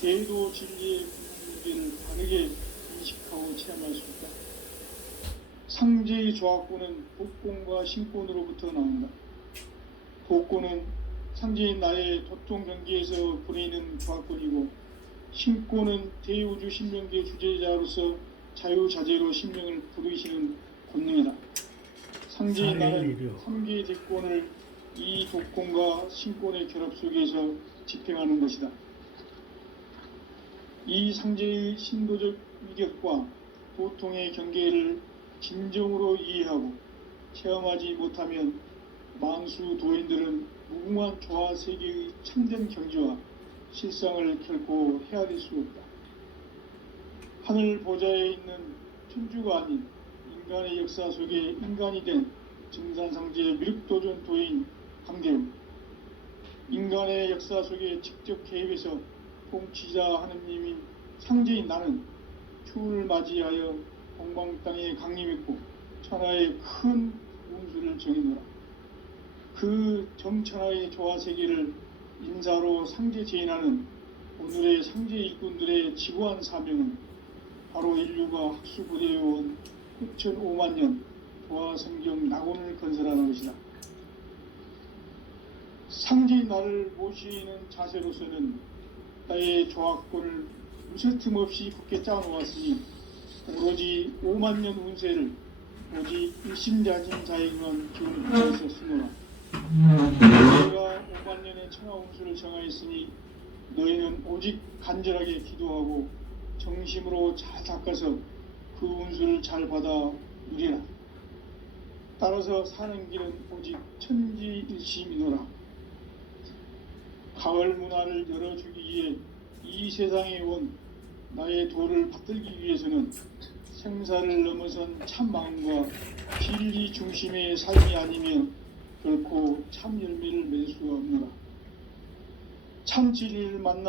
대도 진리의 문제를 바르게 인식하고 체험할 수 있다. 상제의 조화권은 복권과 신권으로부터 나온다. 복권은 상제인 나의 도통 경계에서 보내는 조화권이고, 신권은 대우주 신명계 주제자로서 자유자재로 신명을 부르시는 권능이다. 상제인 나는 3개의 대권을 이 독권과 신권의 결합 속에서 집행하는 것이다. 이 상제의 신도적 위격과 도통의 경계를 진정으로 이해하고 체험하지 못하면 만수 도인들은 무궁한 조화 세계의 참된 경지와 실상을 결코 헤아릴 수 없다. 하늘 보좌에 있는 천주가 아닌 인간의 역사 속에 인간이 된 증산상제의 미륵도전 도인 강대웅, 인간의 역사 속에 직접 개입해서 통치자 하느님인 상제인 나는 추운을 맞이하여 동방 땅에 강림했고 천하의 큰 운수를 정해노라. 그 정천하의 조화세계를 인사로 상제 제인하는 오늘의 상제 일꾼들의 지구한 사명은 바로 인류가 학수부대해온 후천 5만 년 조화성경 낙원을 건설하는 것이다. 상제인 나를 모시는 자세로서는 나의 조화권을 무쇠틈 없이 굳게 짜놓았으니 오로지 5만 년 운세를 오직 일심자진 자에게만 기운을 부여해서 쓰노라. 내가 5만 년의 천하 운수를 정하였으니 너희는 오직 간절하게 기도하고 정심으로 잘 닦아서 그 운수를 잘 받아 누리라. 따라서 사는 길은 오직 천지일심이노라. 가을 문화를 열어주기 위해 이 세상에 온 나의 도를 받들기 위해서는 생사를 넘어선 참 마음과 진리 중심의 삶이 아니면 결코 참 열매를 맺을 수가 없노라. 참 진리를 만나